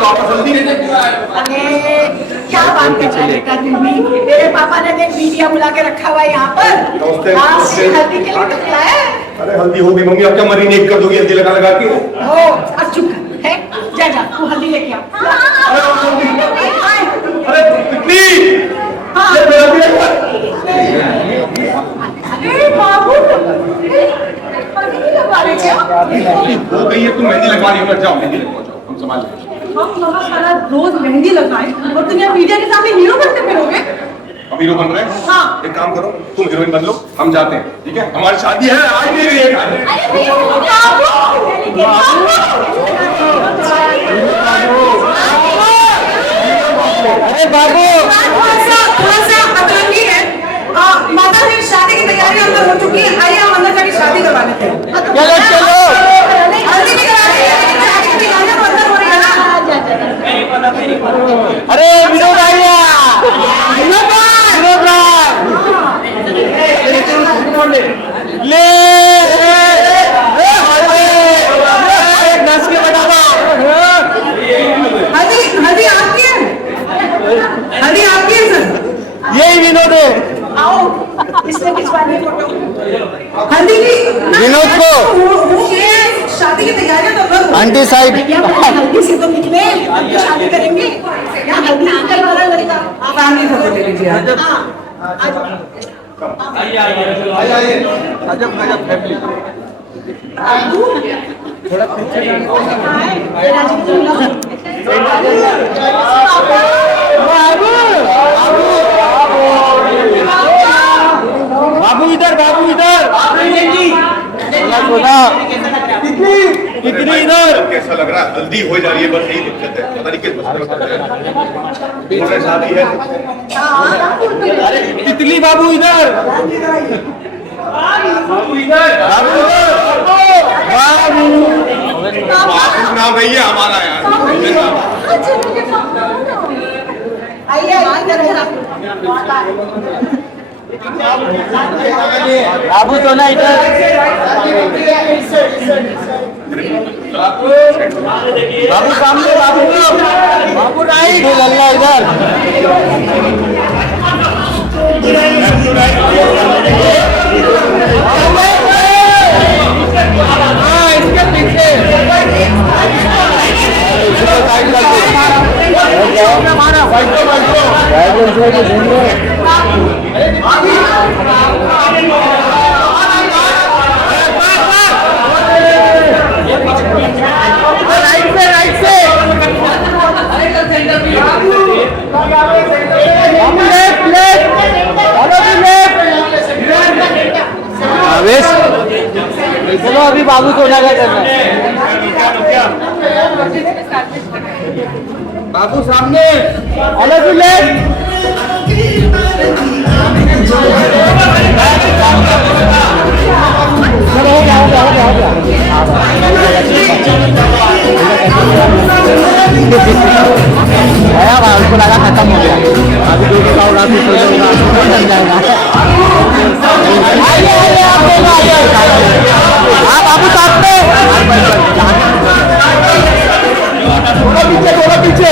वापस जल्दी। अरे क्या बात कर रहा है बेटा तुम भी? तेरे पापा ने देख मीडिया बुला के रखा हुआ है यहाँ पर। हल्दी के लिए किया है? अरे हल्दी हो गई मम्मी, अब क्या मरीनेट कर दोगी हल्दी लगा लगा के? ओ अब चुप कर, है जा जा तू हल्दी लेके आ। अरे कितनी अरे बाबू हल्दी नहीं लगा रहे क्या? हो गई है, तुम मेहंदी लगवा रही हो, जाओ मेहंदी लगवाओ, जाओ हम संभाल लेंगे। हम वहाँ सारा रोज मेहंदी लगाए और तुम यहाँ मीडिया के सामने हीरो बनते फिरोगे? हम हीरो बन रहे हैं? हाँ। एक काम करो, तुम हीरोइन बन लो, हम जाते हैं, ठीक है? हमारी शादी है, आज मेरी एक आज। अरे बाबू थोड़ा सा अतरंगी है। माता जी शादी की तैयारी अंदर हो चुकी है, आइए हम अंदर जाके शादी करवा लेते हैं। चलो चलो हल्दी भी करा रही है, लेकिन शादी की तैयारी तो अंदर हो रही है ना। अरे विनोद आया ले नस के बता दो। हल्दी हल्दी आपकी है, हल्दी आपकी है सर। यही विनोद है। आओ इसमें खिंचवानी फोटो हल्दी की। विनोद को ये शादी की तैयारी तो कर आंटी साइड हल्दी से तो निकले, अब तो शादी करेंगे। यहाँ हल्दी निकल वाला लड़का आप आगे फोटो ले लीजिए। आइए गजब गजब फैमिली। थोड़ा पीछे बाबू इधर कितनी इधर। कैसा लग रहा है? हल्दी हो जा रही है, बस यही दिक्कत है, पता नहीं किस मसले में फंस गए। शादी है। अरे तितली बाबू इधर बाबू नाम नहीं है हमारा यार। आइए बाबू तो ना इधर। बाबू सामने बाबू राइट लल्ला इधर। इसके पीछे राइट से चलो अभी बाबू को ना करना। बाबू सामने अलग उनको लगा खत्म हो गया। अभी दो होगा बन जाएगा। हाँ बाबू साथ में थोड़ा पीछे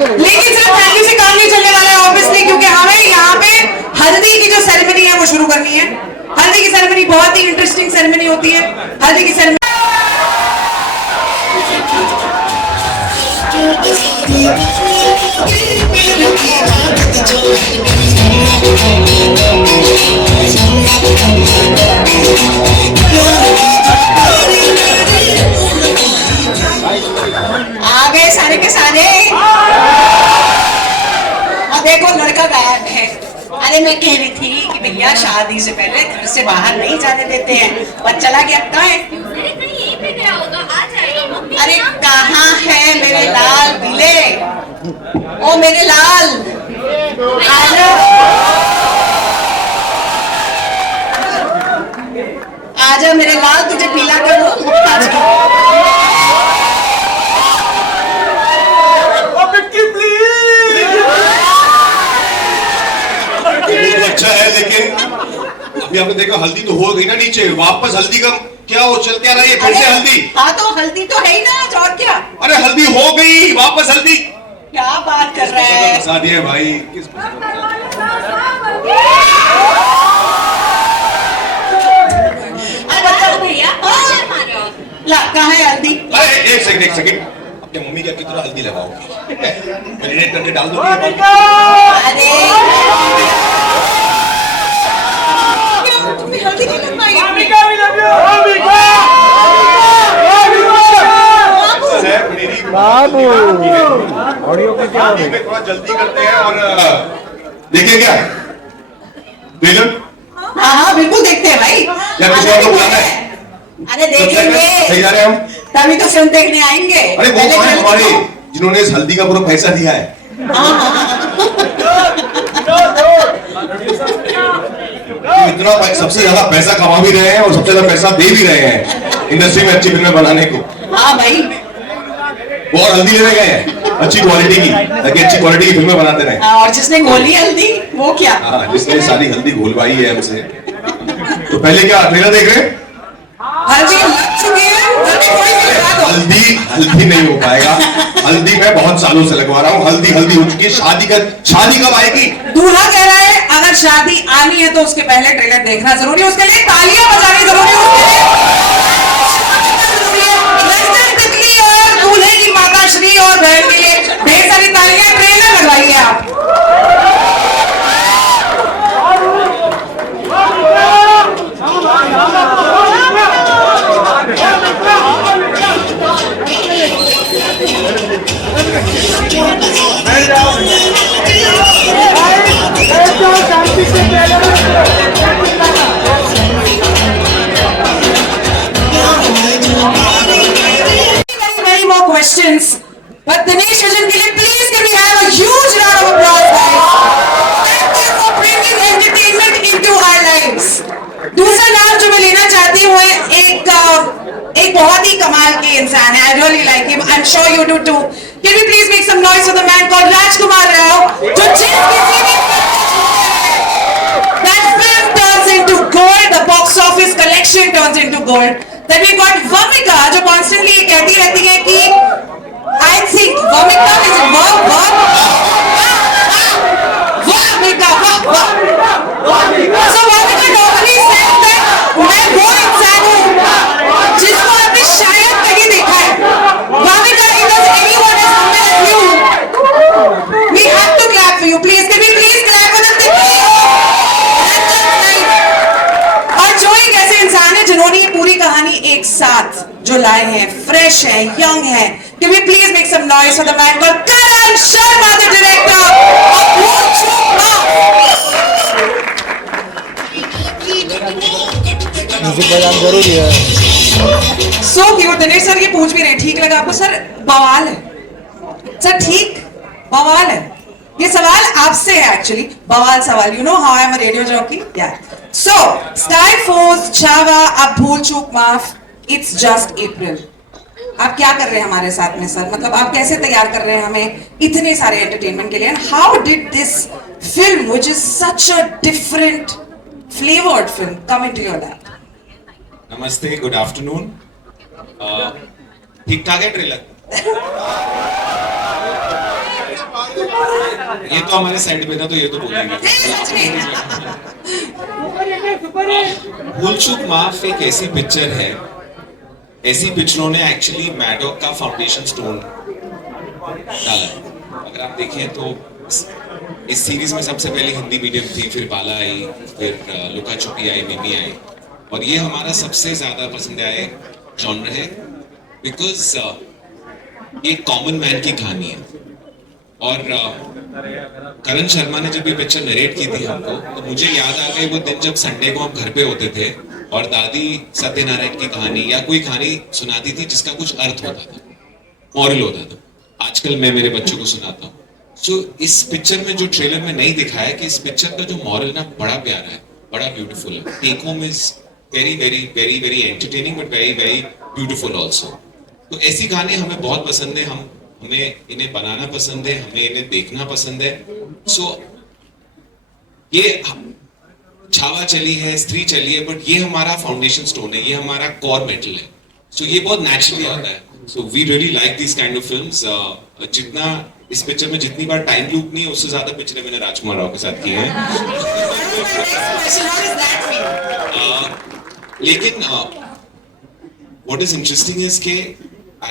लेकिन सिर्फ थैंक यू से काम नहीं चलने वाला है ऑब्वियसली, क्योंकि हमें यहाँ पे हल्दी की जो सेरेमनी है वो शुरू करनी है। हल्दी की सेरेमनी बहुत ही इंटरेस्टिंग सेरेमनी होती है। हल्दी की सेरेमनी आ गए सारे के सारे। और देखो लड़का गायब है। अरे मैं कह रही थी कि भैया शादी से पहले घर से बाहर नहीं जाने देते हैं, पर चला गया कहाँ है? अरे कहाँ है मेरे लाल दिले? ओ मेरे लाल, आजा मेरे लाल, तुझे पीला कर दूं मुक्ता अच्छा है, लेकिन अभी आपने देखा हल्दी तो हो गई ना नीचे, वापस हल्दी का क्या हो, चल क्या रहा है फिर से हल्दी? हाँ तो हल्दी तो है ही ना, और क्या? अरे हल्दी हो गई, वापस हल्दी? क्या बात कर रहा है? फंसा दिया भाई। भैया ला कहाँ है हल्दी? अरे एक सेकंड, अपने मम्मी क्या कितना हल्दी लगाओगी? मैरिनेट करके डाल दो। अरे तुम्हें हल्दी नहीं लगवाएगी? बाबू ऑडियो की क्या हो रही है? थोड़ा जल्दी करते हैं और देखिए क्या ट्रेलर। हाँ बिल्कुल देखते हैं भाई। या किसी और को बुलाना है? अरे देखेंगे, सही जा रहे हैं हम। तभी तो फिल्म देखने आएंगे। अरे वो कौन है हमारे जिन्होंने इस हल्दी का पूरा पैसा दिया है? इतना सबसे ज्यादा पैसा कमा भी रहे हैं और सबसे ज्यादा पैसा दे भी रहे हैं इंडस्ट्री में अच्छी फिल्में बनाने को। हाँ भाई, वो और हल्दी लेने गए हैं अच्छी क्वालिटी की, ताकि अच्छी क्वालिटी की फिल्में बनाते रहे। और जिसने गोली हल्दी वो क्या? हाँ, जिसने सारी हल्दी घोलवाई है हमसे। तो पहले क्या ट्रेलर देख रहे हैं? हल्दी लग चुकी है, हल्दी नहीं हो पाएगा। हल्दी मैं बहुत सालों से लगवा रहा हूँ, हल्दी हो चुकी है। शादी कब आएगी? दूल्हा कह रहा है अगर शादी आनी है तो उसके पहले ट्रेलर देखना जरूरी है, उसके लिए तालियां बजानी जरूरी है, उसके लिए रंजन तितली और दूल्हे की माता श्री और बहन के लिए ढेर सारी तालियां। ट्रेलर लगवाइए आप। Many more questions, but Dinesh Rajan के लिए please can we have a huge round of applause, guys? Thank you for bringing entertainment into our lives. दूसरा नाम जो मैं लेना चाहती हूँ एक बहुत ही कमाल के इंसान है। I really like him. I'm sure you do too. Can we please make some noise for the man called Rajkumar Rao? जो जिस किसी भी that film turns into gold, the box office collection turns into gold. Then we got Vamika, जो constantly ये कहती रहती है कि I think Vamika is a verb. So Vamika normally says that मैं वो इंसान हूँ जिसको आपने शायद कहीं देखा है। Vamika, if anyone has met you, we have to clap for you. Please, can we please clap for the और जो एक ऐसे इंसान है जिन्होंने ये पूरी कहानी एक साथ जो लाए हैं, फ्रेश है, यंग है। Can we please make some noise for the man called Karan Sharma, the director of Bhool Chook Maaf. Music बजाना जरूरी है। So cute, दिनेश सर ये पूछ भी रहे ठीक लगा आपको? सर बवाल है सर, ठीक बवाल है। ये सवाल आपसे है एक्चुअली, बवाल सवाल। You know how I am a radio jockey? Yeah. So Sky Force, Chava, अब भूल चूक माफ, it's just April. आप क्या कर रहे हैं हमारे साथ में सर? मतलब आप कैसे तैयार कर रहे हैं हमें इतने सारे एंटरटेनमेंट के लिए? And how did this film, which is such a different flavored film, come into your lap? नमस्ते, गुड आफ्टरनून। ठीक ठाक है ट्रेलर? ये तो हमारे साइड में था तो ये तो बोलेंगे सच में भूल चूक माफ एक ऐसी पिक्चर है, ऐसी पिक्चरों ने एक्चुअली मैडॉक का फाउंडेशन स्टोन डाला है। अगर आप देखें तो इस सीरीज में सबसे पहले हिंदी मीडियम थी, फिर बाला आई, फिर लुका छुपी आई, मिमी आई, और ये हमारा सबसे ज्यादा पसंद आए जॉनर है बिकॉज ये कॉमन मैन की कहानी है। और करण शर्मा ने जब ये पिक्चर नरेट की थी हमको, तो मुझे याद आ गई वो दिन जब संडे को हम घर पे होते थे और दादी सत्यनारायण की कहानी या कोई कहानी सुनाती थी जिसका कुछ अर्थ होता था, मॉरल होता था। आजकल मैं मेरे बच्चों को सुनाता हूँ। सो इस पिक्चर में जो ट्रेलर में नहीं दिखाया कि इस पिक्चर का जो मॉरल ना बड़ा प्यारा है, बड़ा ब्यूटीफुल है। Take home is very very very very entertaining but very very beautiful also. तो ऐसी कहानी हमें बहुत पसंद है, हमें इन्हें बनाना पसंद है, हमें इन्हें देखना पसंद है। सो ये छावा चली है, स्त्री चली है, बट ये हमारा फाउंडेशन स्टोन है, ये हमारा कोर मेटल है। सो ये बहुत नेचुरली आता है। So we really like this kind of films. जितना इस पिक्चर में जितनी बार टाइम लूप नहीं है, उससे ज्यादा पिक्चरें मैंने राजकुमार राव के साथ की हैं। लेकिन what is interesting is के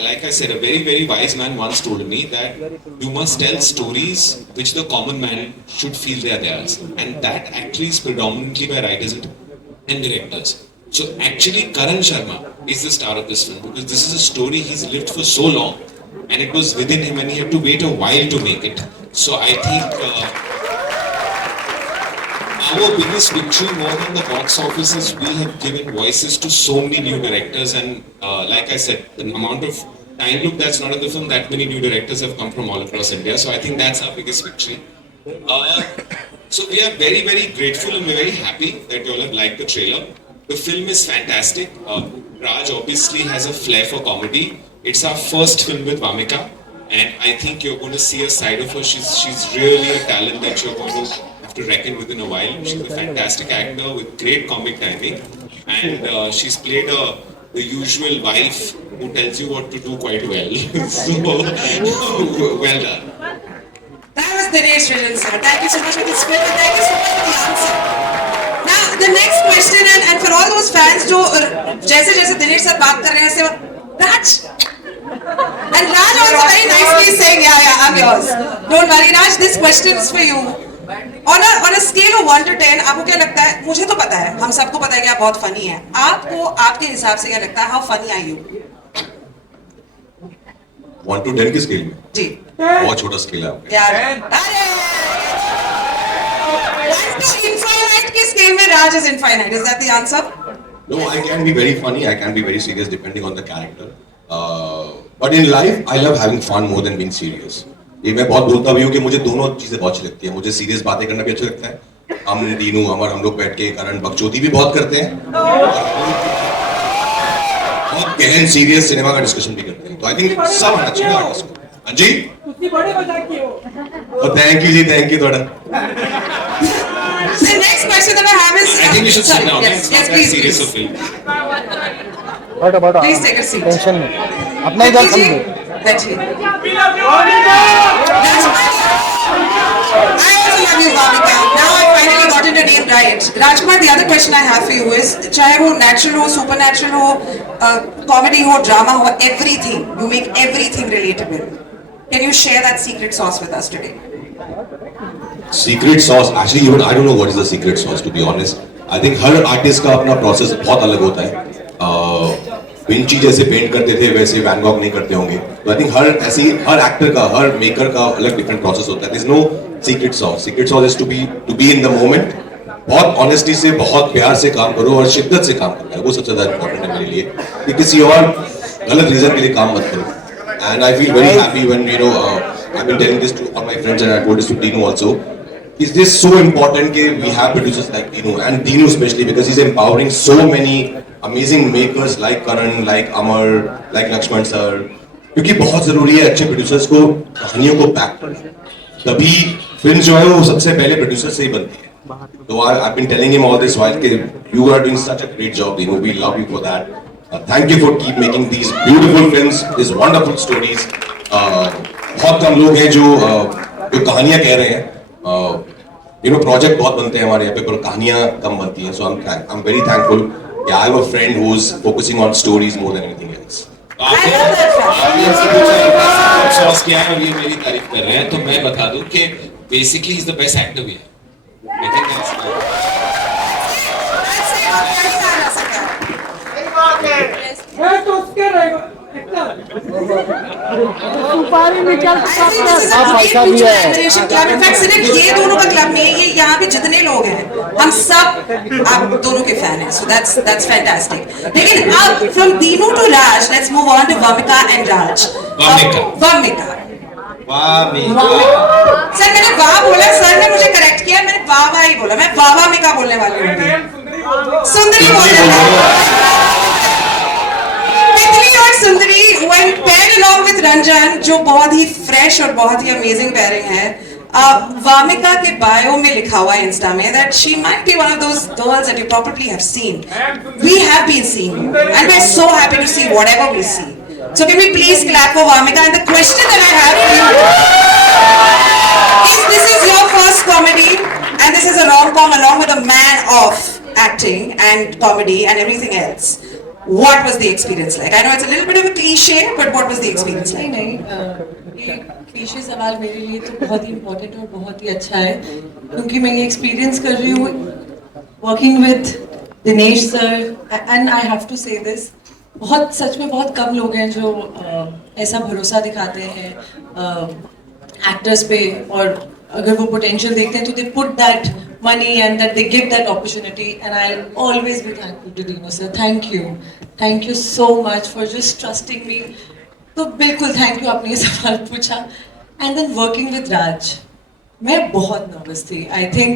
like I said, a very very wise man once told me that you must tell stories which the common man should feel they are theirs, and that actually is predominantly by writers and directors. So actually Karan Sharma is the star of this film because this is a story he's lived for so long and it was within him and he had to wait a while to make it. So I think our biggest victory more than the box office is we have given voices to so many new directors, and like I said, the amount of time loop that's not in the film, that many new directors have come from all across India. So I think that's our biggest victory. So we are very very grateful and we're very happy that you all have liked the trailer. The film is fantastic. Raj obviously has a flair for comedy. It's our first film with Vamika, and I think you're going to see a side of her. She's really a talent that you're going to have to reckon with in a while. She's a fantastic actor with great comic timing, and she's played the usual wife who tells you what to do quite well. So well done. That was Dinesh Rajan sir. Thank you so much for the script and thank you so much for the answer. Now the next question and for all those fans जो जैसे जैसे Dinesh sir बात कर रहे हैं ऐसे Raj and Raj also very nicely saying yeah I'm yours. Don't worry Raj, this question is for you. On a scale of 1 to 10 आपको क्या लगता है? मुझे तो पता है, हम सबको पता है कि आप बहुत फनी हैं. आपको आपके हिसाब से क्या लगता है? How funny are you? 1 to 10 की स्केल में जी बहुत छोटा स्केल है आपका। यार अरे infinite के scale में Raj is infinite. Is that the answer? No, I can be very funny, I can be very serious depending on the character. But in life, I love having fun more than being serious. ये मैं बहुत बोलता भी हूँ कि मुझे दोनों चीजें बहुत अच्छी लगती है। मुझे सीरियस बातें करना भी अच्छा लगता है। हम दीनू अमर हम लोग बैठ के कारण बकचोदी भी बहुत करते हैं। बहुत गहन सीरियस सिनेमा का डिस्कशन भी करते हैं। तो आई थिंक सब आना चाहिए आर्टिस्ट को। हाँ जी? थैंक यू जी, थैंक यू थोड़ा। The next question that I have is. I think we should sit down. Yes, It's yes, not that please, serious please. a film. बैठो Please take a seat. Tension नहीं, अपना इधर समझो। बैठिए। I also love you, Bhavika. Now I finally got your name right. Rajkumar, the other question I have for you is, चाहे वो natural हो, supernatural हो, comedy हो, drama हो, everything. You make everything relatable. Can you share that secret sauce with us today? Secret sauce actually even I don't know what is the secret sauce to be honest. I think हर artist का अपना process बहुत अलग होता है। Vinci जैसे paint करते थे वैसे वैन गॉग नहीं करते होंगे। तो आई थिंक हर एक्टर का हर मेकर का अलग डिफरेंट प्रोसेस होता है। There is no secret sauce. Secret sauce is to be in the moment. बहुत ऑनेस्टी से बहुत प्यार से काम करो और शिद्दत से काम करना है, वो सबसे ज्यादा इंपॉर्टेंट है मेरे लिए कि किसी और गलत रीजन के लिए काम मत करो। And I feel very happy when you know I been telling this to all my friends and I told this to Dinu also. Is this so important that we have producers like Dinu and Dinu especially because he's empowering so many amazing makers like Karan, like Amar, like Lakshman sir. क्योंकि बहुत जरूरी है अच्छे producers को कहानियों को pack करना, तभी फिल्म जो है वो सबसे पहले प्रोड्यूसर से ही बनती है। तो I've been telling him all this while कि you are doing such a great job, Dinu. We love you for that. Thank you for keep making these beautiful films, these wonderful stories. बहुत कम लोग हैं जो जो कहानियां कह रहे हैं, प्रोजेक्ट बहुत बनते हैं हमारे यहाँ पे पर कहानियां कम बनती हैं, सो आई एम वेरी थैंकफुल कि I have a friend who is focusing on stories more than anything else. Sauce क्या है और ये मेरी तारीफ कर रहे हैं, तो मैं बता दूं कि basically is the best actor we have. I think सुपारी निकल पैसा भी है। सिर्फ ये दोनों का क्लब नहीं है, ये यहाँ पे जितने लोग हैं हम सब आप दोनों के फैन हैं, सो दैट्स फैंटास्टिक। लेकिन अब from Dinu to Raj, let's move on to Vamika and Raj. Vamika sir, मैंने वाह बोला, सर ने मुझे करेक्ट किया, मैंने वाह ही बोला, मैं वाह मिका बोलने वाली हूँ। सुंदरी बोल रहा तितली और सुंदरी when paired along with Ranjan, जो बहुत ही फ्रेश और बहुत ही अमेजिंग पेयरिंग है। वामिका के बायो में लिखा हुआ है इंस्टा में that she might be one of those girls that you probably have seen. We have been seeing you and we're so happy to see whatever we see. So can we please clap for Vamika? And the question that I have for you is, this is your first comedy and this is a rom-com along with a man of acting and comedy and everything else. What was the experience like? I know it's a little bit of a cliche, but what was the experience like? नहीं, ये cliché सवाल मेरे लिए तो बहुत ही important और बहुत ही अच्छा है, क्योंकि मैं ये एक्सपीरियंस कर रही हूँ working with Dinesh sir, and I have to say this, बहुत सच में बहुत कम लोग हैं जो ऐसा भरोसा दिखाते हैं एक्टर्स पे, और अगर वो पोटेंशियल देखते हैं तो they put that money and that they give that opportunity, and I'll always be thankful to Dino sir. Thank you so much for just trusting me. तो बिल्कुल thank you, आपने ये सवाल पूछा। And then working with Raj, मैं बहुत nervous थी। I think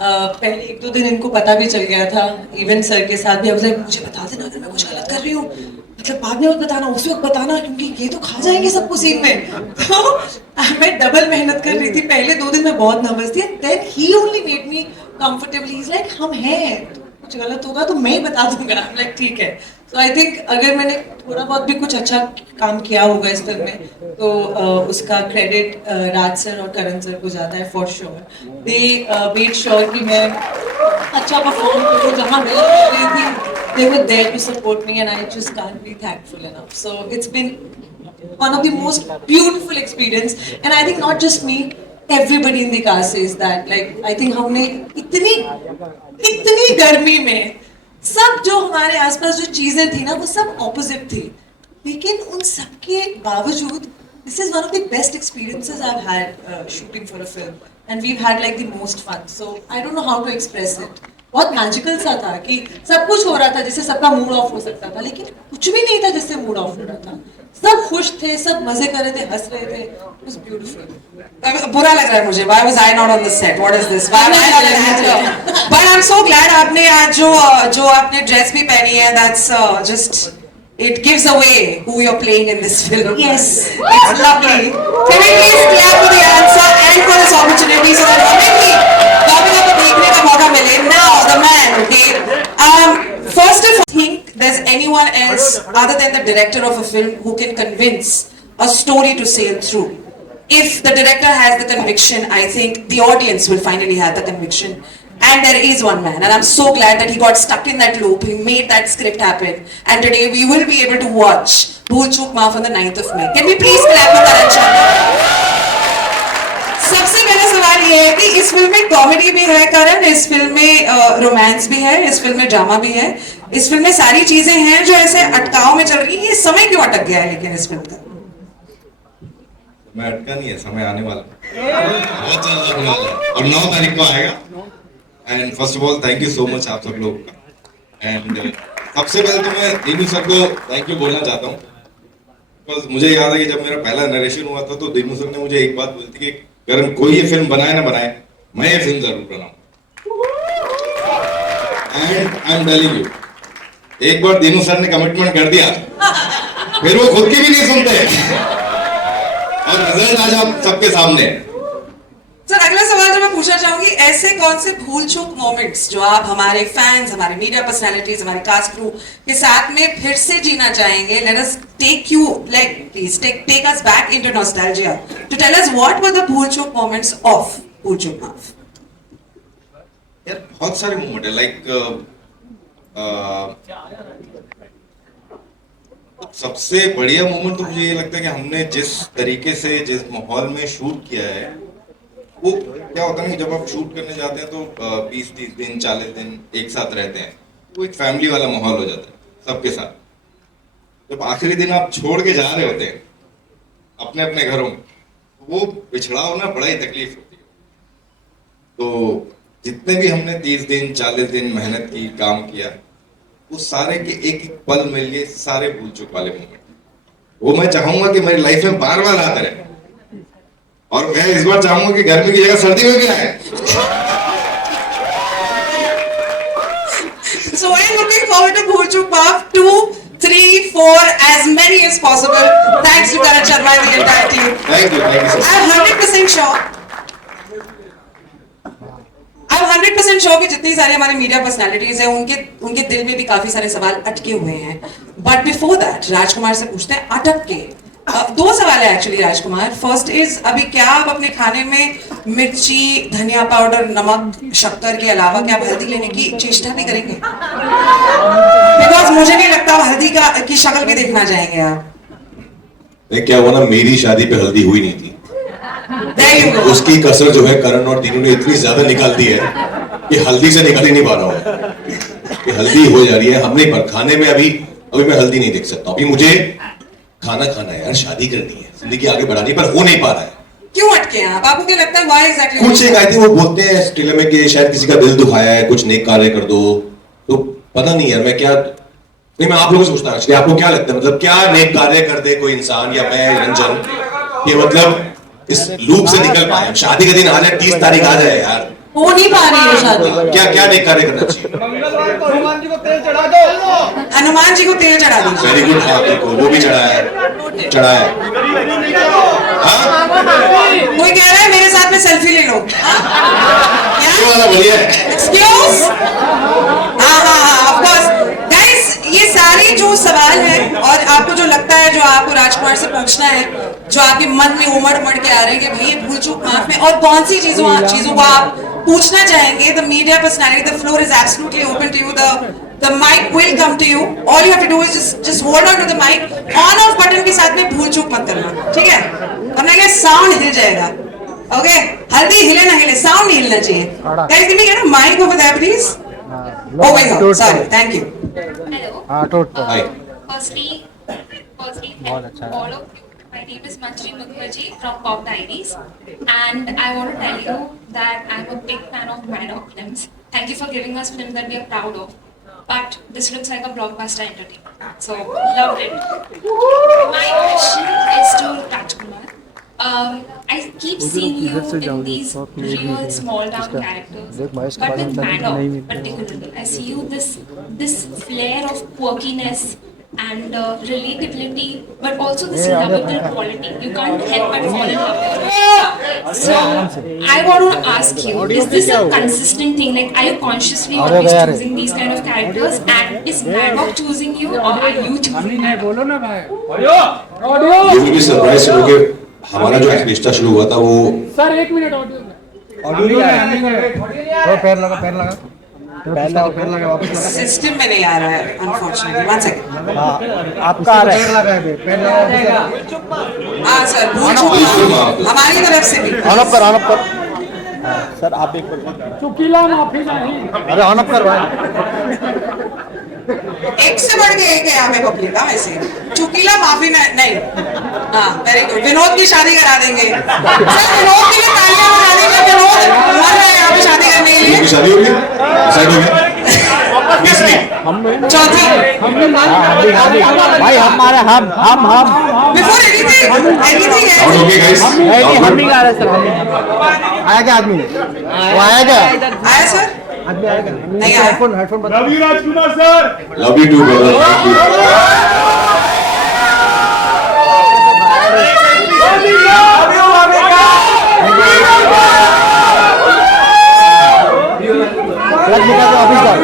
पहले 1-2 दिन इनको पता भी चल गया था, इवन सर के साथ भी। मुझे बता देना अगर मैं कुछ गलत कर रही हूँ, मतलब बाद में मत बताना, उस वक्त बताना, क्योंकि ये तो खा जाएंगे सबको सीन में। तो मैं डबल मेहनत कर रही थी। पहले 2 दिन मैं बहुत नर्वस थी, then he only made me comfortable. He is like, हम हैं, कुछ गलत होगा तो मैं ही बता दूंगा। लाइक ठीक है। सो आई थिंक अगर मैंने थोड़ा बहुत भी कुछ अच्छा काम किया होगा इस फिल्म में, तो उसका क्रेडिट राज सर और करण सर को जाता है for sure. They made sure कि मैं अच्छा परफॉर्म करूँ, जहाँ मैं कर रही थी they were there to support me, and I just can't be thankful enough. So it's been one of the most beautiful experience, and I think not just me, everybody in the cast says that. Like I think हमने इतनी गर्मी में सब जो हमारे आसपास जो चीजें थी ना, वो सब ऑपोजिट थी, लेकिन उन सब के बावजूद this is one of the best experiences I've had shooting for a film, and we've had like the most fun. So I don't know how to express it. बहुत मैजिकल सा था कि सब कुछ हो रहा था जिससे सबका मूड ऑफ हो सकता था, लेकिन कुछ भी नहीं था जिससे मूड ऑफ हो रहा था। सब खुश थे, सब मजे कर रहे थे, हंस रहे थे। It was beautiful. बुरा लग रहा है मुझे। Why was I not on the set? What is this? Why am I not an actor? But I'm so glad आपने आज जो आपने ड्रेस भी पहनी है, that's just it gives away who you're playing in this film. Yes. It's lovely. Can we please clap for the answer and for this opportunity so that Vamika को देखने का मौका मिले? Now the man, okay. First of all, think there's anyone else other than the director of a film who can convince a story to sail through. If the director has the conviction, I think the audience will finally have the conviction. And there is one man, and I'm so glad that he got stuck in that loop. He made that script happen, and today we will be able to watch Bhool Chook Maaf on the 9th of May. Can we please clap for Karan Sharma? सबसे पहला सवाल ये है कि इस film में comedy भी है करण, इस फिल्म में रोमांस भी है, इस फिल्म में ड्रामा भी है, इस फिल्म में सारी चीजें हैं जो ऐसे अटकाव में चल रही है। ये समय क्यों अटक गया है लेकिन इस फिल्म का? मैं अटका नहीं है, समय आने वाला बहुत जल्द आने वाला है और 9 तारीख को आएगा। And first of all thank you so much आप सब लोग का। एंड सबसे पहले तो मैं दीनू सर को थैंक यू बोलना चाहता हूँ, बिकॉज मुझे याद है कि जब मेरा पहला नरेशन हुआ था तो दीनू सर ने मुझे एक बात बोली थी कि करण कोई ये फिल्म बनाए ना बनाए, मैं ये फिल्म जरूर बनाऊं। And I am telling you, एक बार दीनू सर ने कमिटमेंट कर दिया फिर वो खुद की भी नहीं सुनते और रिजल्ट आज आप सबके सामने है। सर अगला सवाल जो मैं पूछना चाहूंगी, ऐसे कौन से भूल चूक मोमेंट्स जो आप हमारे फैंस, हमारे मीडिया पर्सनालिटीज, हमारे कास्ट क्रू के साथ में फिर से जीना चाहेंगे? Let us take you, like, please take us back into nostalgia to tell us what were the Bhool Chuk moments of Bhool Chuk Maaf. यार बहुत सारे मोमेंट है लाइक सबसे बढ़िया मोमेंट तो मुझे ये लगता है कि हमने जिस तरीके से जिस माहौल में शूट किया है वो क्या होता है ना कि जब आप शूट करने जाते हैं तो 20-30 दिन 40 दिन एक साथ रहते हैं वो एक फैमिली वाला माहौल हो जाता है सबके साथ। जब आखिरी दिन आप छोड़ के जा रहे होते हैं अपने अपने घरों में वो बिछड़ा होना बड़ा ही तकलीफ होती है। तो जितने भी हमने 30 दिन 40 दिन मेहनत की काम किया वो सारे के एक एक पल मिल गए सारे भूल चुक वाले मोमेंट वो मैं चाहूंगा कि मेरी लाइफ में बार बार आते रहे और मैं इस बार चाहूंगा कि गर्मी की जगह सर्दी में भी आए। So I am looking forward to Bhool Chuk Maaf 2, 3, 4, as many as possible. Thanks to Karan Sharma and the entire team. Thank you so I'm 100% sure. I'm 100% sure कि जितनी सारी हमारी मीडिया पर्सनालिटीज हैं उनके दिल में भी काफी सारे सवाल अटके हुए हैं। बट बिफोर दैट राजकुमार से पूछते हैं अटक के। दो सवाल है एक्चुअली राजकुमार। फर्स्ट इज अभी क्या आप अपने खाने में मिर्ची धनिया पाउडर नमक शक्कर के अलावा क्या आप हल्दी लेने की चेष्टा भी करेंगे? बिकॉज मुझे नहीं लगता हल्दी की शक्ल भी देखना चाहेंगे आप। क्या हुआ ना, मेरी शादी पे हल्दी हुई नहीं थी। There you go. उसकी कसर जो है करण और तीनों ने इतनी ज्यादा निकाल दी है कि हल्दी से निकल ही नहीं पा रहा हूँ कि हल्दी हो जा रही है। हमने पर खाने में अभी मैं हल्दी नहीं देख सकता। अभी मुझे खाना खाना है यार, शादी करनी है, जिंदगी आगे बढ़ानी है, पर हो नहीं पा रहा है। क्यों अटके हैं आप? आपको क्या लगता है why exactly? कुछ एक आई थी वो बोलते हैं ट्रेलर में कि शायद किसी का दिल दुखाया है, कुछ नेक कार्य कर दो। तो पता नहीं यार मैं क्या, नहीं मैं आप लोगों से पूछता हूँ आपको क्या लगता है, मतलब क्या नेक कार्य कर दे कोई इंसान या मैं रंजन कि मतलब इस लूप से निकल पाए? शादी के दिन आ जाए, 30 तारीख आ जाए यार, हो नहीं पा रही है शादी। क्या क्या नेक कार्य करना चाहिए? हनुमान जी को तेल चढ़ा दो। हनुमान जी को तेल चढ़ा दीजिए। Very good. हाँ देखो वो भी चढ़ाया। हाँ कोई कह रहा है मेरे साथ में सेल्फी ले लो। ये वाला बढ़िया है। एक्सक्यूज? हाँ ऑफ कोर्स। गाइस ये सारी जो सवाल है और आपको जो लगता है जो आपको राजकुमार से पूछना है जो आपके मन में उमड़ के आ रहे हैं कि भाई ये भूल चूक माफ में और कौन सी चीजों को आप पूछना चाहेंगे, the media personality, the floor is absolutely open to you, the mic will come to you, all you have to do is just hold on to the mic, on off button के साथ में भूल चूक मत करना, ठीक है? वरना क्या साउंड हिल जाएगा। ओके हल्दी हिले ना हिले, साउंड नहीं हिलना चाहिए। Guys give me get a mic over there please. Over here, sorry, thank you. Hello. हाँ टोट Hi. Firstly, thank all of you. My name is Manjri Mukherjee from Pop Diaries, and I want to tell you that I'm a big fan of Maddox films. Thank you for giving us films that we are proud of. But this looks like a blockbuster entertainment, so loved it. My question is to Rajkumar. I keep seeing you in these real small town characters, but with Maddox particularly, I see you this flair of quirkiness and relatability, but also this lovable quality. You can't help but fall in love with it. So I want to ask you: is this a consistent thing? Like, are you consciously always choosing these kind of characters, and is Maddox choosing you, or are you choosing Maddox? बोलो ना भाई। You will be surprised क्योंकि हमारा जो रिश्ता शुरू हुआ था वो सर एक मिनट ऑडियो पैर लगा वापस लगा। सिस्टम में नहीं आ रहा है अनफॉर्चुनेटली। One second. आपका आ रहा है पैर लगा। हाँ सर भूल चूक माफ हमारी तरफ से भी। ऑन अप कर सर आप एक बार चुकीला माफी नहीं। अरे ऑन अप कर भाई। एक से बढ़ के एक है यहाँ पे पब्लिक का वैसे चुकीला माफी नहीं। हाँ वेरी गुड। विनोद की शादी करा देंगे सर, विनोद के लिए तालियां बजा देंगे। विनोद मर रहा है यहाँ पे शादी करने के लिए। शादी होगी डिसाइड हो गया तीसरी चौथी भाई हमारे हम before anything sound okay guys? हम ही गा रहे सर। आया क्या आदमी वो आया क्या आया सर? आदमी आया क्या? नहीं आया। हेडफोन बता। Love you Rajkumar sir. Love you too brother, thank you. Office का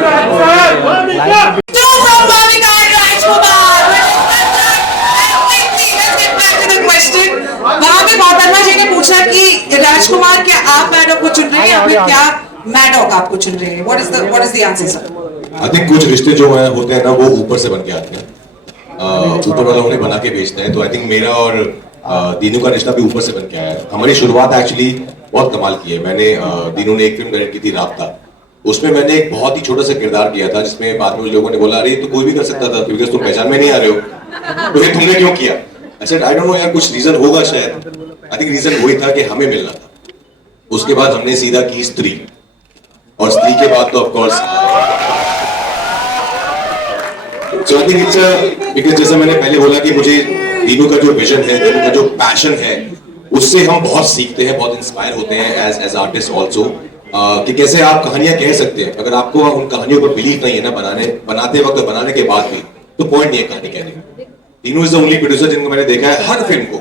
Two from Bhavika and Rajkumar. क्या आप मैडॉक को चुन रहे हैं या फिर क्या मैडॉक आपको चुन रहे हैं? What is the answer, sir? I think कुछ रिश्ते जो है होते हैं ना वो ऊपर से बन के आते हैं, ऊपर वाला उन्हें बना के बेचते हैं। तो आई थिंक मेरा और दीनू का रिश्ता भी ऊपर से बन के आया है। हमारी शुरुआत एक्चुअली बहुत कमाल की है। मैंने दीनू ने एक फिल्म डायरेक्ट की थी राब्ता, उसमें मैंने एक बहुत ही छोटा सा किरदार किया था जिसमें बाद में लोगों ने बोला अरे तो कोई भी कर सकता था क्योंकि तुम पहचान में नहीं आ रहे हो, तो ये तुमने क्यों किया? आई डोंट नो यार, कुछ रीजन होगा शायद। आई थिंक रीजन वही था कि हमें मिलना था। उसके बाद हमने सीधा की स्त्री, और स्त्री के बाद तो of course so I think it's because जैसा मैंने पहले बोला कि मुझे दीनू का जो विजन है, दीनू का जो पैशन है, उससे हम बहुत सीखते हैं, बहुत इंस्पायर होते हैं एज आर्टिस्ट ऑल्सो, कि कैसे आप कहानियां कह सकते हैं। अगर आपको उन कहानियों पर बिलीव नहीं है ना बनाते वक्त, बनाने के बाद भी, तो पॉइंट नहीं है कहानी कहने का। Dinu is the only producer जिनको मैंने देखा है हर फिल्म को,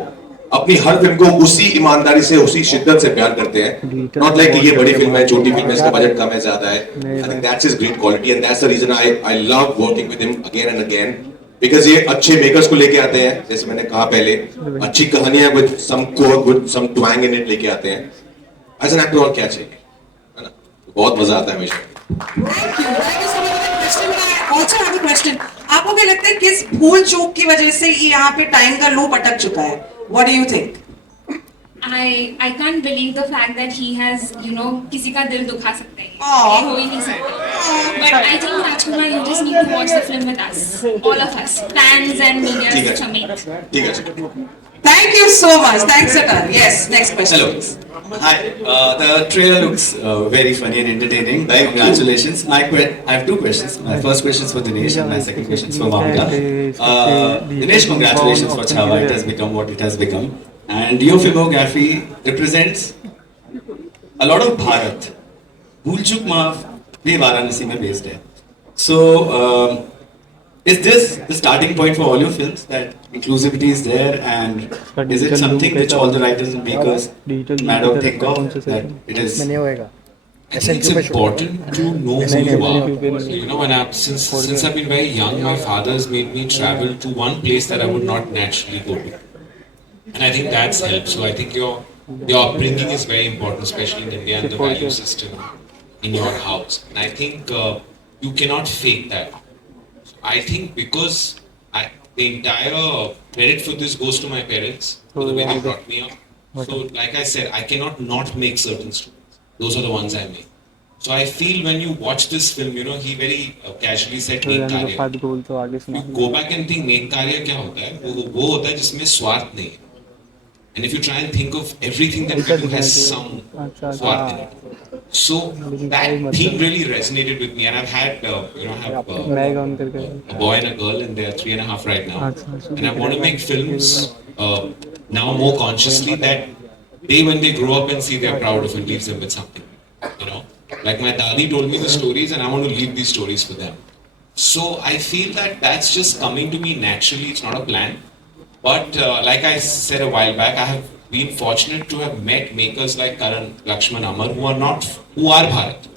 अपनी हर फिल्म को उसी ईमानदारी से, उसी शिद्दत से प्यार करते हैं। नॉट लाइक कि ये बड़ी फिल्म है, छोटी फिल्म है, इसका बजट कम है, ज्यादा है। I think that's his great quality and that's the reason I love working with him again and again, because ये अच्छे मेकर्स को लेके आते हैं, जैसे मैंने कहा पहले, अच्छी कहानियां with some core, with some twang in it लेके आते हैं। एज एन एक्टर और क्या चाहिए, है ना? बहुत मजा आता है हमेशा। Thank you so much for the question. I also have a question. आपको क्या लगता है किस भूल चूक की वजह से ये यहाँ पे टाइम का लूप अटक चुका है? What do you think? I can't believe the fact that he has, किसी का दिल दुखा सकते हैं। Aww. ये हो ही नहीं सकता। But I think Rajkumar, you just need to watch the film with us, all of us, fans and media ठीक है, समेत। ठीक है। Thank you so much. Thanks, Sir. Yes, next question. Hello. Hi. The trailer looks very funny and entertaining. Thank you. Congratulations. I have two questions. My first question is for Dinesh and my second question is for Mamta. Dinesh, congratulations for Chhawa. It has become what it has become. And your filmography represents a lot of Bharat. Bhool Chuk Maaf bhi Varanasi mein based hai. So, is this the starting point for all your films, that inclusivity is there, and is it something which all the writers and makers Maddock think of, that it is? I think it's important to know who you are. So, when since I've been very young, my father has made me travel to one place that I would not naturally go to, and I think that's helped. So I think your upbringing is very important, especially in India and the value system in your house. And I think you cannot fake that. I think because the entire credit for this goes to my parents, for the way they brought me up. So, like I said, I cannot not make certain stories. Those are the ones I make. So I feel when you watch this film, he very casually said Nek Karya. You go back and think Nek Karya क्या होता है? वो होता है जिसमें स्वार्थ नहीं है. And if you try and think of everything that we do has some स्वार्थ in it. So that theme really resonated with me, and I've had, I have a boy and a girl, and they're 3.5 right now. And I want to make films now more consciously that when they grow up and see they're proud of it, leaves them with something. Like my daddy told me the stories, and I want to leave these stories for them. So I feel that that's just coming to me naturally. It's not a plan. But like I said a while back, I have been fortunate to have met makers like Karan, Lakshman, Amar, who are Bharat.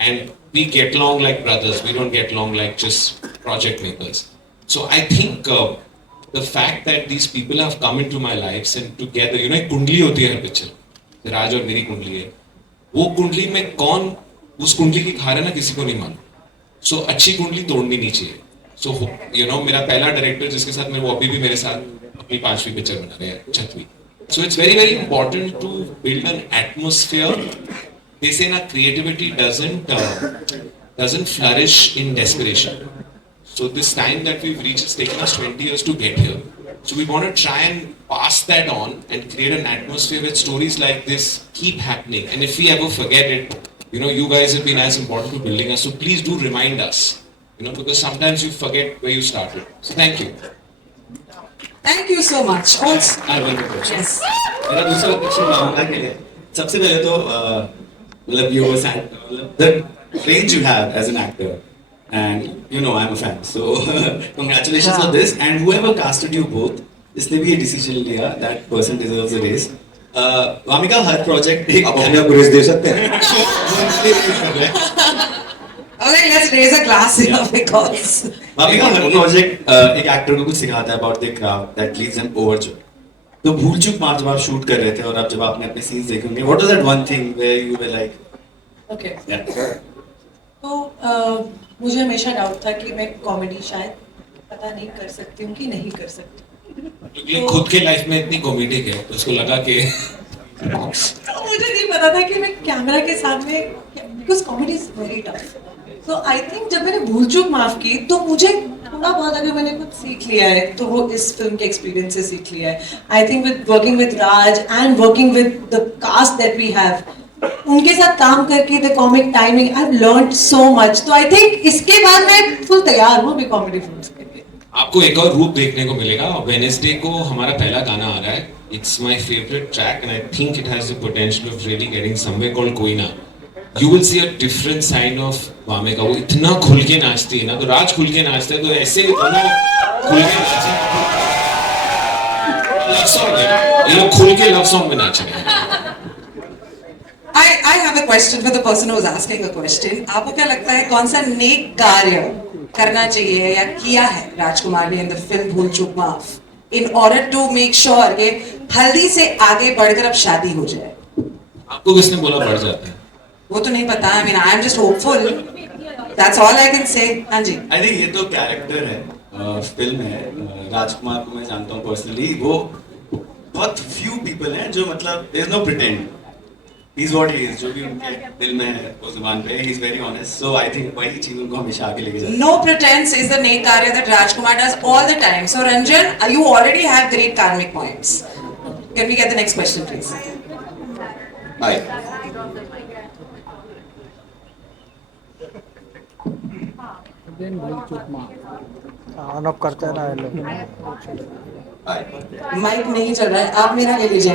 And we get along like brothers. We don't get along like just project makers. So I think the fact that these people have come into my lives and together, एक कुंडली होती है हर picture, राज और मेरी कुंडली है, वो कुंडली में कौन उस कुंडली की खा रहा है ना, किसी को नहीं मालूम. So अच्छी कुंडली तोड़नी नहीं चाहिए. So मेरा पहला डायरेक्टर जिसके साथ वो अभी भी मेरे साथ अपनी 5वीं पिक्चर बना रहे हैं, 6वीं. So it's very, very important to build an atmosphere. They say that creativity doesn't flourish in desperation. So this time that we've reached has taken us 20 years to get here. So we want to try and pass that on and create an atmosphere where stories like this keep happening. And if we ever forget it, you guys have been as important to building us. So please do remind us, because sometimes you forget where you started. So thank you. Thank you so much. Also, I have one more question. yes. मेरा दूसरा question मामला के लिए. सबसे पहले तो मतलब you were the range you have as an actor, and I'm a fan. So congratulations on this. And whoever casted you both, इसने भी ये decision लिया that person deserves a raise. Wamiqa her project एक आप अपने आप को रेस दे सकते हैं. Okay, let's raise a glass here because Wamiqa her project एक actor को कुछ सिखाता है about their craft that leaves them overjoyed. तो भूल चूक मार जब आप शूट कर रहे थे और अब जब आपने अपने सीन्स देखे होंगे, what was that one thing where you were like okay तो मुझे हमेशा डाउट था कि मैं कॉमेडी शायद पता नहीं कर सकती हूँ कि नहीं कर सकती। ये खुद के लाइफ में इतनी कॉमेडिक है तो उसको लगा कि तो मुझे नहीं पता था कि मैं कैमरा के साथ में, because comedy is very tough. तो आई थिंक जब मैंने भूल चूक माफ की तो मुझे थोड़ा बहुत अगर मैंने कुछ सीख लिया है तो वो इस फिल्म के एक्सपीरियंस से सीख लिया है। I think with working with Raj and working with the cast that we have, उनके साथ काम करके the comic timing I have learned so much. तो आई थिंक इसके बाद मैं फुल तैयार हूँ अभी कॉमेडी फिल्म्स के लिए। आपको एक और रूप देखने को मिलेगा। वेडनेसडे को हमारा पहला गाना आ रहा है। It's my favourite track and I think it has the potential of really getting somewhere called Koyna. You will see a different side of Wamiqa. वो इतना खुल के नाचती है ना, तो राज खुल के नाचता है, तो ऐसे दोनों खुल के नाचे। लव सॉन्ग है, ये लोग खुल के लव सॉन्ग में नाच रहे हैं। I have a question for the person who was asking the question. आपको क्या लगता है कौन सा नेक कार्य करना चाहिए या किया है राजकुमार ने in the film Bhool Chuk Maaf in order to make sure कि हल्दी से आगे बढ़कर अब शादी हो जाए? आपको किसने बोला बढ़ जाता है? वो तो नहीं पता। I mean I am just hopeful. That's all I can say. हाँ जी। आई थिंक ये तो कैरेक्टर है, फिल्म है। राजकुमार को मैं जानता हूँ पर्सनली। वो बहुत फ्यू पीपल हैं जो मतलब there is no pretend, he is what he is. जो भी उनके दिल में है वो जुबान पे, he is very honest. So I think वही चीज उनको हमेशा आगे लेके जाती है। No pretense is the नेक कार्य that Rajkumar does all the time. So Ranjan, you already have great karmic points. Can we get the next question, please? Hi. भूल चूक माफ ऑन ऑफ करते हैं ना ये लोग। Hi. माइक नहीं चल रहा है, आप मेरा ले लीजिए।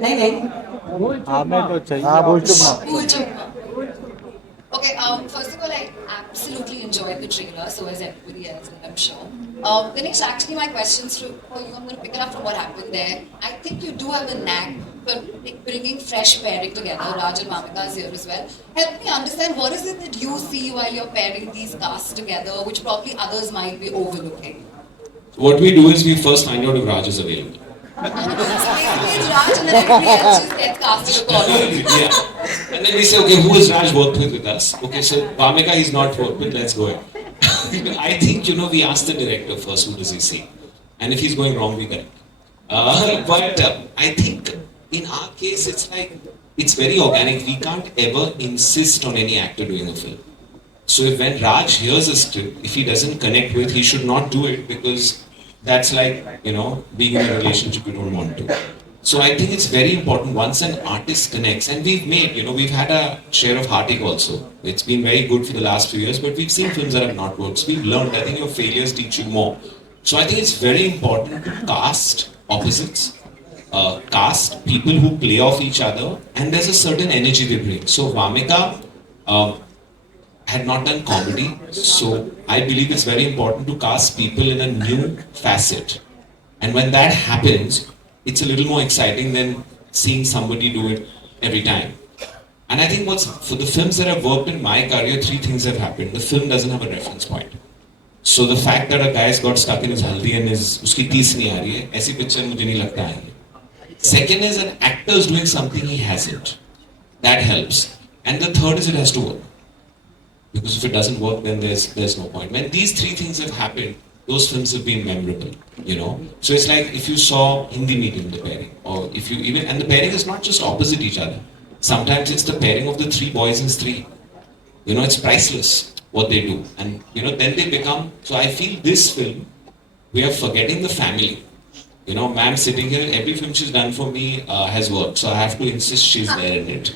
नहीं नहीं हमें तो चाहिए। हाँ भूल चूक माफ। Okay, first of all, I absolutely enjoyed the trailer, so as everybody else, I'm sure. Ganesh, actually, my questions for you, I'm going to pick it up from what happened there. I think you do have a knack for bringing fresh pairing together. Raj and Vamika is here as well. Help me understand, what is it that you see while you're pairing these casts together, which probably others might be overlooking? What we do is we first find out if Raj is available. It's Raj and then everybody else just gets casted accordingly. Yeah. And then we say, okay, who is Raj worked with us? Okay, so Vamika is not worked with, let's go ahead. I think, we ask the director first, who does he see? And if he's going wrong, we correct. But I think in our case, it's like, it's very organic. We can't ever insist on any actor doing a film. So if when Raj hears a script, if he doesn't connect with, he should not do it, because that's like, being in a relationship you don't want to. So I think it's very important once an artist connects, and we've had a share of heartache also. It's been very good for the last few years, but we've seen films that have not worked. So we've learned. I think your failures teach you more. So I think it's very important to cast opposites, cast people who play off each other, and there's a certain energy they bring. So Vamika had not done comedy, so I believe it's very important to cast people in a new facet. And when that happens, it's a little more exciting than seeing somebody do it every time. And I think for the films that have worked in my career, 3 things have happened. The film doesn't have a reference point. So the fact that a guy's got stuck in his haldi and uski tees nahi aa rahi hai, aisi picture mujhe nahi lagta hai. Second is an actor is doing something he hasn't. That helps. And the third is it has to work. Because if it doesn't work, then there's no point. When these 3 things have happened, those films have been memorable, So it's like if you saw Hindi medium, the pairing, or if you even, and the pairing is not just opposite each other. Sometimes it's the pairing of the 3 boys in Stree. It's priceless what they do. And, then they become, so I feel this film, we are forgetting the family. Ma'am sitting here, every film she's done for me has worked. So I have to insist she's there in it.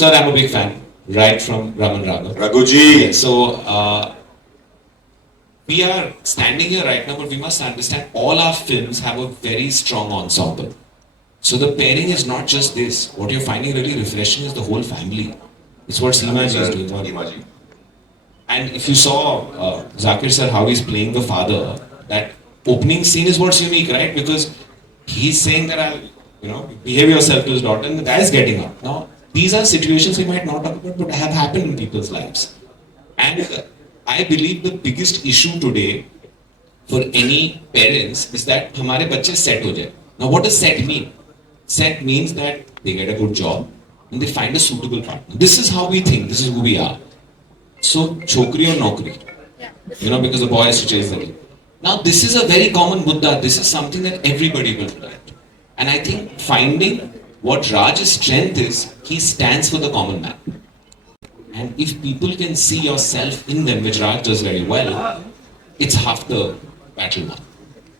Sir, I'm a big fan, right from Raman Raghav. Raghuji. So, we are standing here right now, but we must understand all our films have a very strong ensemble. So the pairing is not just this. What you're finding really refreshing is the whole family. It's what Seema ji is doing. Seema ji. And if you saw Zakir sir, how he's playing the father, that opening scene is what's unique, right? Because he's saying that behave yourself to his daughter, and the guy is getting up. Now, these are situations we might not talk about, but have happened in people's lives. And I believe the biggest issue today for any parents is that हमारे बच्चे set हो जाए. Now what does set mean? Set means that they get a good job and they find a suitable partner. This is how we think. This is who we are. So chokri or nokri, because the boy has to chase the girl. Now this is a very common Buddha. This is something that everybody will do. And I think finding what Raj's strength is, he stands for the common man. And if people can see yourself in them, which Raj does very well, it's half the battle won.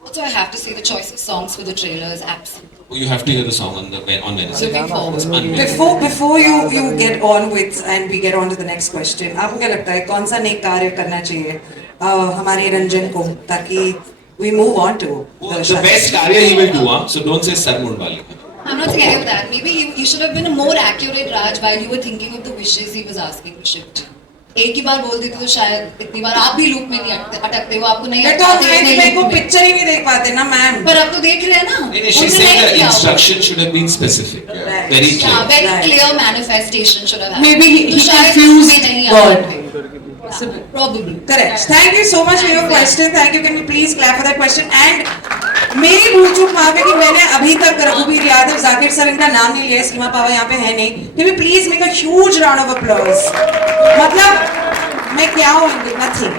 Also, I have to say the choice of songs for the trailer is absolute. Oh, you have to hear the song on Wednesday. Looking forward. It's unbelievable. Before you get on with and we get on to the next question, आपको क्या लगता है कौन सा नेक कार्य करना चाहिए हमारे रंजन को ताकि we move on to The best karya he will do, so don't say Sar Mundwali. I'm not saying any of that. Maybe he should have been a more accurate Raj while you were thinking of the wishes he was asking to shift. एक ही बार बोल देते तो शायद इतनी बार आप भी loop में नहीं अटकते हो आपको नहीं तो मेरे को पिक्चर ही नहीं देख पाते ना मैम पर अब तो देख रहे हैं ना नहीं she said the instruction should have been specific, very clear. Yeah, very clear manifestation should have happened. Maybe he शायद confused में नहीं God. आते probably Correct. Thank you so much for your question. Thank you. Can we please clap for that question? And मेरी भूल चूक माफ है कि मैंने अभी तक रघुवीर यादव जाकिर सर इनका नाम नहीं लिया सीमा पावा यहाँ पे है नहीं Can we please make a huge round of applause? मतलब मैं क्या हूँ nothing.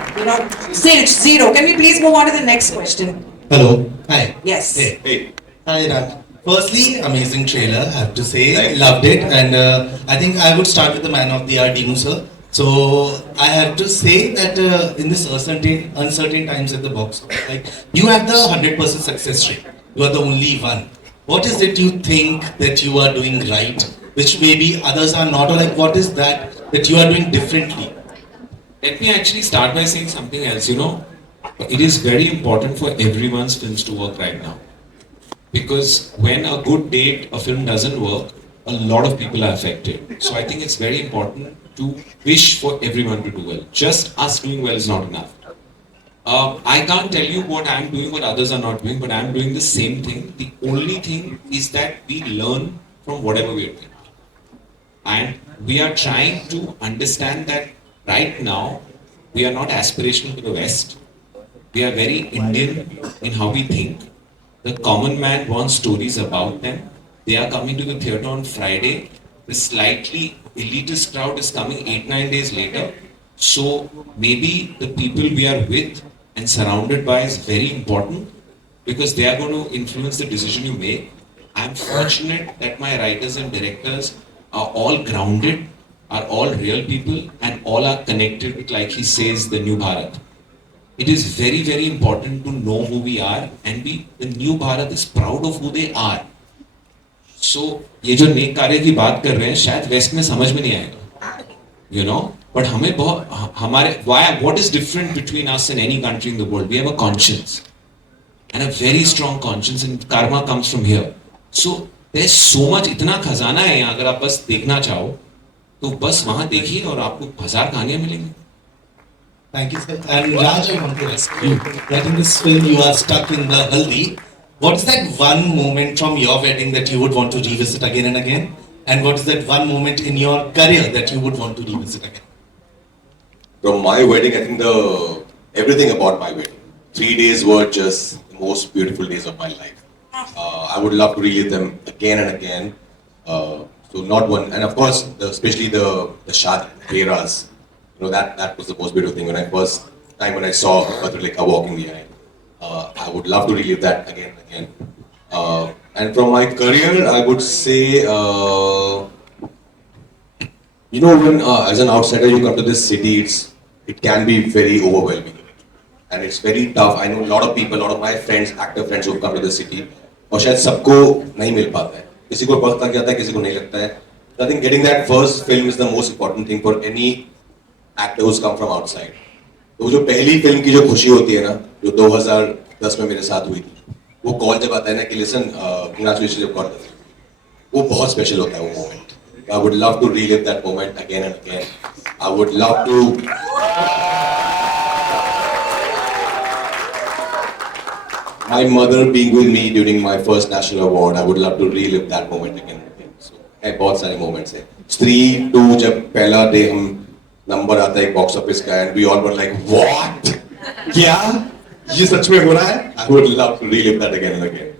Zero. Can we please move on to the next question? Hello. Hi. Yes. Hey. Hi, Raj. Firstly, amazing trailer, I have to say. I loved it. And I think I would start with the man of the hour, Dinu sir. So I have to say that in this uncertain times at the box office, like you have the 100% success rate. You are the only one. What is it you think that you are doing right, which maybe others are not, or like what is that you are doing differently? Let me actually start by saying something else. It is very important for everyone's films to work right now. Because when a good date, a film doesn't work, a lot of people are affected. So I think it's very important to wish for everyone to do well. Just us doing well is not enough. I can't tell you what I'm doing, what others are not doing, but I'm doing the same thing. The only thing is that we learn from whatever we're doing. And we are trying to understand that right now, we are not aspirational to the West. We are very Indian in how we think. The common man wants stories about them. They are coming to the theatre on Friday. The slightly elitist crowd is coming 8-9 days later. So maybe the people we are with and surrounded by is very important because they are going to influence the decision you make. I'm fortunate that my writers and directors are all grounded, are all real people and all are connected with, like he says, the new Bharat. It is very, very important to know who we are and the new Bharat is proud of who they are. So, ये जो नेक कार्य की बात कर रहे हैं शायद waste में समझ में नहीं आएगा, but हमें बहुत हमारे what is different between us and any country in the world? We have a conscience and a very strong conscience and karma comes from here. So there's so much इतना खजाना है यहाँ अगर आप बस देखना चाहो तो बस वहाँ देखिए और आपको 1000 कहानियाँ मिलेंगी. Thank you, sir. And Raj, I want to ask you that in this film you are stuck in the haldi. What is that one moment from your wedding that you would want to revisit again and again? And what is that one moment in your career that you would want to revisit again? From my wedding, I think everything about my wedding. 3 days were just the most beautiful days of my life. I would love to relive them again and again. So not one, and of course, especially the Shad Heras. That was the most beautiful thing when I saw Bhadralekha walking behind. I would love to relive that again and again. And from my career, I would say, when as an outsider you come to this city, it can be very overwhelming. And it's very tough. I know a lot of people, a lot of my friends, actor friends who have come to the city. और शायद सबको नहीं मिल पाता है. किसी को वक्त लग जाता है, किसी को नहीं लगता है. I think getting that first film is the most important thing for any actor who's come from outside. तो जो पहली फिल्म की जो खुशी होती है ना, जो 2010 में मेरे साथ हुई थी, वो कॉल जब आता है ना कि लिसन कंग्रेचुलेशन जब कॉल करते हैं, वो बहुत स्पेशल होता है वो moment. I would love to relive that moment again and again. I would love to my mother being with me during my first national award. I would love to relive that moment again and again. So है बहुत सारे moments हैं. Stree 2 जब पहला day हम number आता है box office का and we all were like what? क्या? ये सच में हो रहा है? I would love to relive that again and again.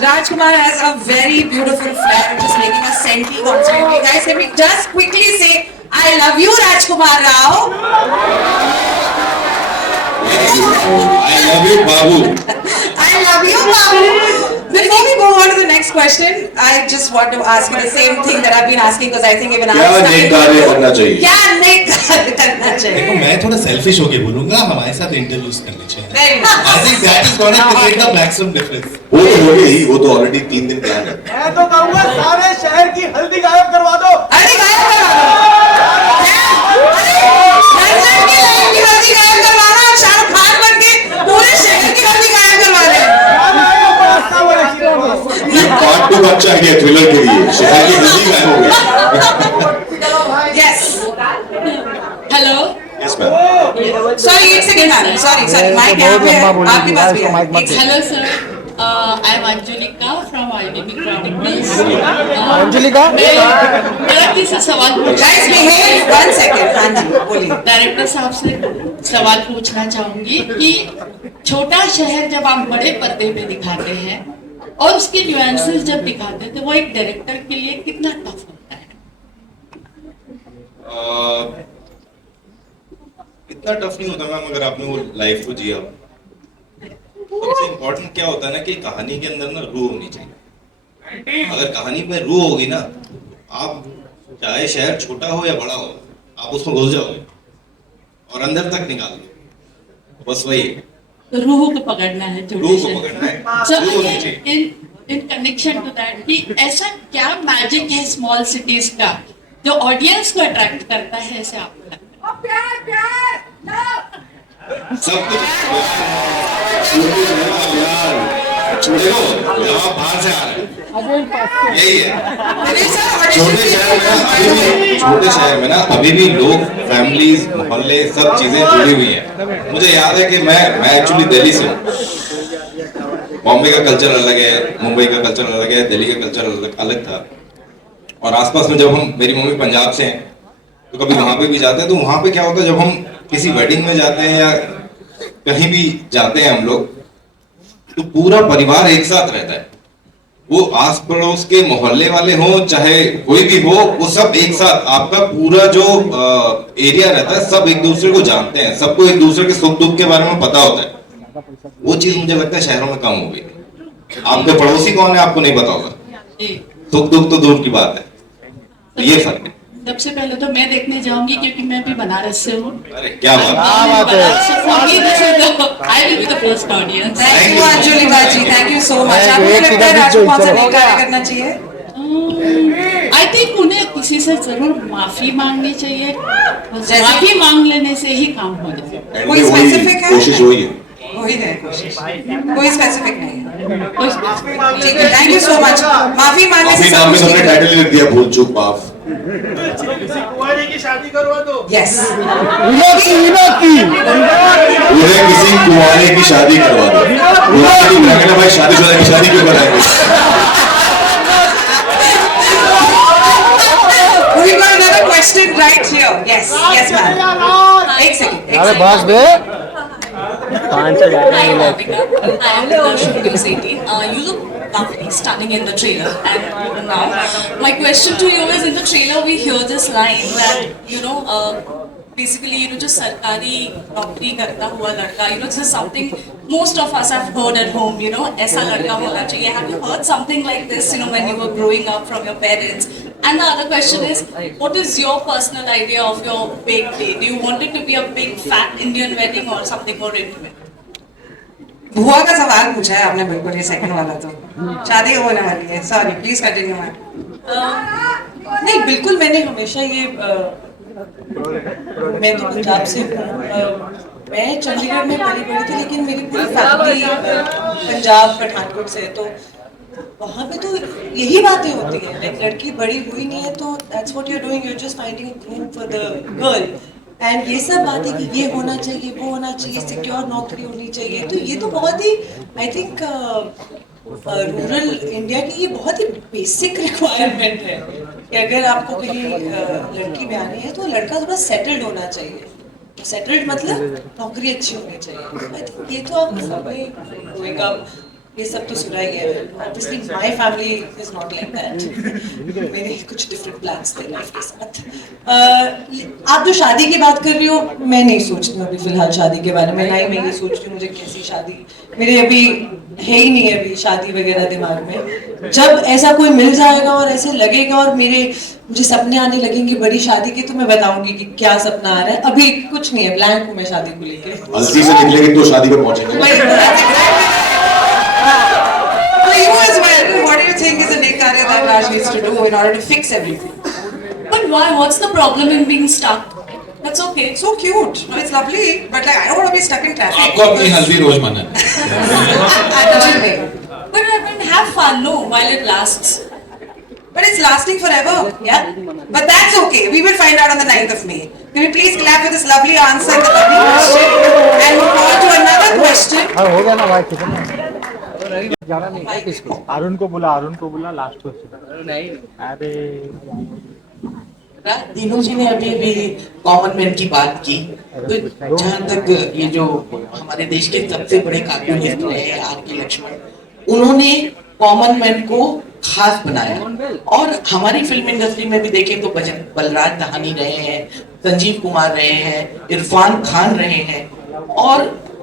Rajkumar has a very beautiful flair, just making a senti constantly. Guys, can we just quickly say, I love you, Rajkumar Rao. I love you, Babu. I love you, Babu. Before we go on to the next question, I just want to ask you the same thing that I've been asking because I think even क्या नेक कार्य करना चाहिए? क्या नेक कार्य करना चाहिए? देखो मैं थोड़ा सेल्फिश होके बोलूंगा हमारे साथ इंटरव्यूज करने चाहिए। Very nice. I think that is going to create the maximum difference. वो तो हो गई, वो तो ऑलरेडी 3 दिन प्लान है। मैं तो कहूँगा सारे शहर की हल्दी गायब करवा दो। हल्दी गायब करवा दो। रंजन की लाइफ की हल्दी गायब करवाना और शाहरुख खान बन के पूरे शहर की हल्दी गायब करवा दे। ये पार्ट 2 अच्छा है थ्रिलर के लिए, शहर की हल्दी गायब हो गई। Yes. Hello Yes ma'am. Sorry, एक सेकंड मैम. Sorry. माइक यहाँ पे है. आपके पास भी है. Hello sir, I am Anjulika from IDB chronicles. Anjulika? मेरा किसी सवाल Guys, behave. 1 second. हाँ जी, बोलिए. डायरेक्टर साहब से सवाल पूछना चाहूंगी कि छोटा शहर जब आप बड़े पर्दे पे दिखाते हैं और उसके न्यूएंसेस जब दिखाते हैं तो वो एक डायरेक्टर के लिए कितना टफ होता है? इतना टफ नहीं होता मैम अगर आपने वो लाइफ को जिया। सबसे इम्पोर्टेंट क्या होता है ना कि कहानी के अंदर ना रूह होनी चाहिए। अगर कहानी में रूह होगी ना, आप चाहे शहर छोटा हो या बड़ा हो, आप उसमें घुस जाओगे और अंदर तक निकाल दो। बस वही है, तो रूह को पकड़ना है, रूह को पकड़ना है, रूह होनी चाहिए। इन कनेक्शन टू दैट कि ऐसा क्या मैजिक है स्मॉल सिटीज का जो ऑडियंस को अट्रैक्ट करता है, ऐसे आपको लगता है? सब कुछ छोड़ो, यहाँ बाहर से आ रहे हैं, यही है। छोटे शहर में ना अभी भी लोग, फैमिलीज, मोहल्ले, सब चीजें जुड़ी हुई हैं। मुझे याद है कि मैं एक्चुअली दिल्ली से हूँ। बॉम्बे का कल्चर अलग है, मुंबई का कल्चर अलग है, दिल्ली का कल्चर अलग था। और आसपास में जब मेरी मम्मी पंजाब से हैं तो कभी वहां पे भी जाते हैं, तो वहां पे क्या होता है जब हम किसी वेडिंग में जाते हैं या कहीं भी जाते हैं हम लोग, तो पूरा परिवार एक साथ रहता है। वो आस पड़ोस के मोहल्ले वाले हो चाहे कोई भी हो, वो सब एक साथ, आपका पूरा जो एरिया रहता है सब एक दूसरे को जानते हैं, सबको एक दूसरे के सुख दुख के बारे में पता होता है। वो चीज मुझे लगता है शहरों में कम हो गई। आपके पड़ोसी कौन है आपको नहीं पता होगा, सुख दुख तो दूर की बात है। तो ये फर्क है। सबसे पहले तो मैं देखने जाऊंगी क्योंकि मैं भी बनारस से हूँ। अरे क्या बात I will be the first audience. Thank you Anjulika ji, thank you so much. आपको लगता है राजकुमार से नेक कार्य करना चाहिए? I think उन्हें किसी से जरूर माफी मांगनी चाहिए। माफी मांग लेने से ही काम हो जाए। कोई स्पेसिफिक है? कोशिश हुई है। वही है कोशिश, कोई स्पेसिफिक नहीं है। ठीक है, थैंक यू सो मच। माफी मांगने से सब कुछ ठीक है। टाइटल लिख दिया, भूल चूक माफ। कुंवारी की शादी करवा दो। यस। उन्हें किसी कुंवारे की शादी करवा दो। भाई शादीशुदा की शादी क्यों कराएंगे? We got another question right here. Yes, yes ma'am. एक सेकंड। अरे बस बे। Hi, Monica. I am Darshan News 18. You look lovely, stunning in the trailer. And even now, my question to you is: in the trailer, we hear this line that basically जो सरकारी नौकरी करता हुआ लड़का, this is something most of us have heard at home. ऐसा लड़का होना चाहिए. Have you heard something like this? When you were growing up from your parents. And the other question is, what is your personal idea of your big day? Do you want it to be a big fat Indian wedding or something more intimate? बुआ का सवाल पूछा है आपने बिल्कुल, ये second वाला तो शादी होने वाली है। Sorry, please continue ma'am. नहीं, बिल्कुल मैंने हमेशा ये मैं तो पंजाब से हूँ, मैं चंडीगढ़ में पली बड़ी थी, लेकिन मेरी पूरी फैमिली पंजाब पठानकोट से है, तो वहाँ पे तो यही बातें होती है। लाइक लड़की बड़ी हुई नहीं है तो that's what you are doing, you are just finding a groom for the girl. And ये सब बातें कि ये होना चाहिए, वो होना चाहिए, सिक्योर नौकरी होनी चाहिए, तो ये तो बहुत ही आई थिंक रूरल इंडिया की ये बहुत ही बेसिक रिक्वायरमेंट है कि अगर आपको कहीं लड़की ब्यानी है तो लड़का थोड़ा सेटल्ड होना चाहिए। सेटल्ड मतलब नौकरी अच्छी होनी चाहिए। I think ये तो आप सबने growing up ये सब तो सुना ही है। Obviously my family is not like that. मेरे कुछ different plans थे लाइफ के साथ। आप जो शादी की बात कर रही हो, मैं नहीं सोचती हूँ अभी फिलहाल शादी के बारे में। ना ही मैं ये सोच रही हूँ मुझे कैसी शादी, मेरे अभी है ही नहीं अभी शादी वगैरह दिमाग में। जब ऐसा कोई मिल जाएगा और ऐसे लगेगा और मुझे सपने आने लगेंगे बड़ी शादी के, तो मैं बताऊंगी कि क्या सपना आ रहा है। अभी कुछ नहीं है, ब्लैंक हूँ मैं शादी को लेके। हल्दी से निकलेंगे तो शादी पे पहुंचेंगे। For you as well, what do you think is the next area that Raj needs to do in order to fix everything? But why? What's the problem in being stuck? That's okay. So cute. No, it's lovely, but like I don't want to be stuck in traffic. आपको अपनी हल्दी रोज मनाना है। But I mean, have fun, no, while it lasts. But it's lasting forever. Yeah. But that's okay. We will find out on the 9th of May. Can we please clap for this lovely answer and the lovely question and move on to another question? हो गया ना भाई, कितना ज्यादा नहीं है किसको? अरुण को बोला लास्ट क्वेश्चन। नहीं अरे दीनू जी ने अभी कॉमन मैन की बात की, तो जहाँ तक ये जो हमारे देश के सबसे बड़े कार्टूनिस्ट रहे R.K. लक्ष्मण, उन्होंने कॉमन मैन को खास बनाया। और हमारी फिल्म इंडस्ट्री में भी देखें तो बलराज दहानी रहे हैं, संजीव कुमार रहे हैं, इरफान खान रहे हैं, और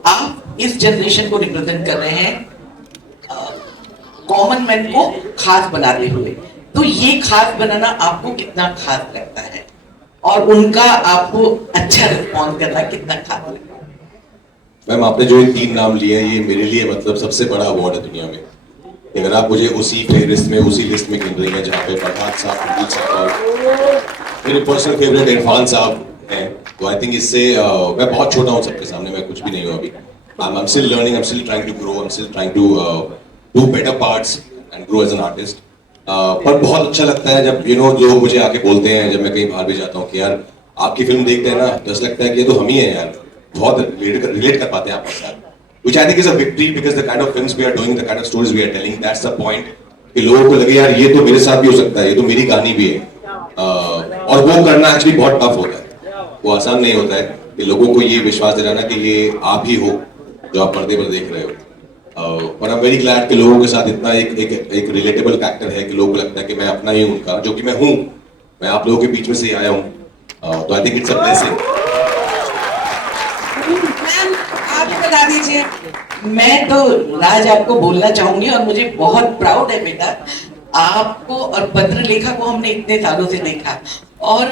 आप इस जनरेशन को रिप्रेजेंट कर रहे हैं कॉमन मैन को खास बनाते हुए। तो ये खास बनाना आपको कितना खास लगता है, और उनका आपको अच्छा रिस्पॉन्स करना कितना खास लगता है? मैम, आपने जो ये 3 नाम लिए हैं, ये मेरे लिए मतलब सबसे बड़ा अवार्ड है दुनिया में। अगर आप मुझे उसी फेहरिस्त में, उसी लिस्ट में गिन रही हैं जहाँ पे फरहाद साहब, कुलदीप साहब और मेरे पर्सनल फेवरेट इरफान साहब हैं, तो आई थिंक इससे मैं बहुत छोटा हूँ सबके सामने, मैं कुछ भी नहीं हूँ अभी। I'm still learning, I'm still trying to grow, I'm still trying to do better parts and grow as an artist. पर बहुत अच्छा लगता है जब लोग मुझे आके बोलते हैं, जब मैं कहीं बाहर भी जाता हूँ कि यार आपकी फिल्म देखते हैं ना, तो ऐसा लगता है कि ये तो हम ही हैं यार, बहुत रिलेट कर पाते हैं आपके साथ। Which I think is a victory because the kind of films we are doing, the kind of stories we are telling, that's the point कि लोगों को लगे यार ये तो मेरे साथ भी हो सकता है, ये तो मेरी कहानी भी है। और वो करना एक्चुअली बहुत टफ होता है, वो आसान नहीं होता है कि लोगों को ये विश्वास दिलाना कि ये आप ही हो जो आप पर्दे पर देख रहे हो। पर आई एम वेरी ग्लैड कि लोगों के साथ इतना एक रिलेटेबल फैक्टर है कि लोगों को लगता है कि मैं अपना ही हूँ उनका, जो कि मैं हूँ, मैं आप लोगों के बीच में से आया हूँ। तो I think it's a blessing. आप बता दीजिए। मैं तो राज आपको बोलना चाहूंगी, और मुझे बहुत प्राउड है बेटा, आपको और पत्रलेखा को हमने इतने सालों से देखा, और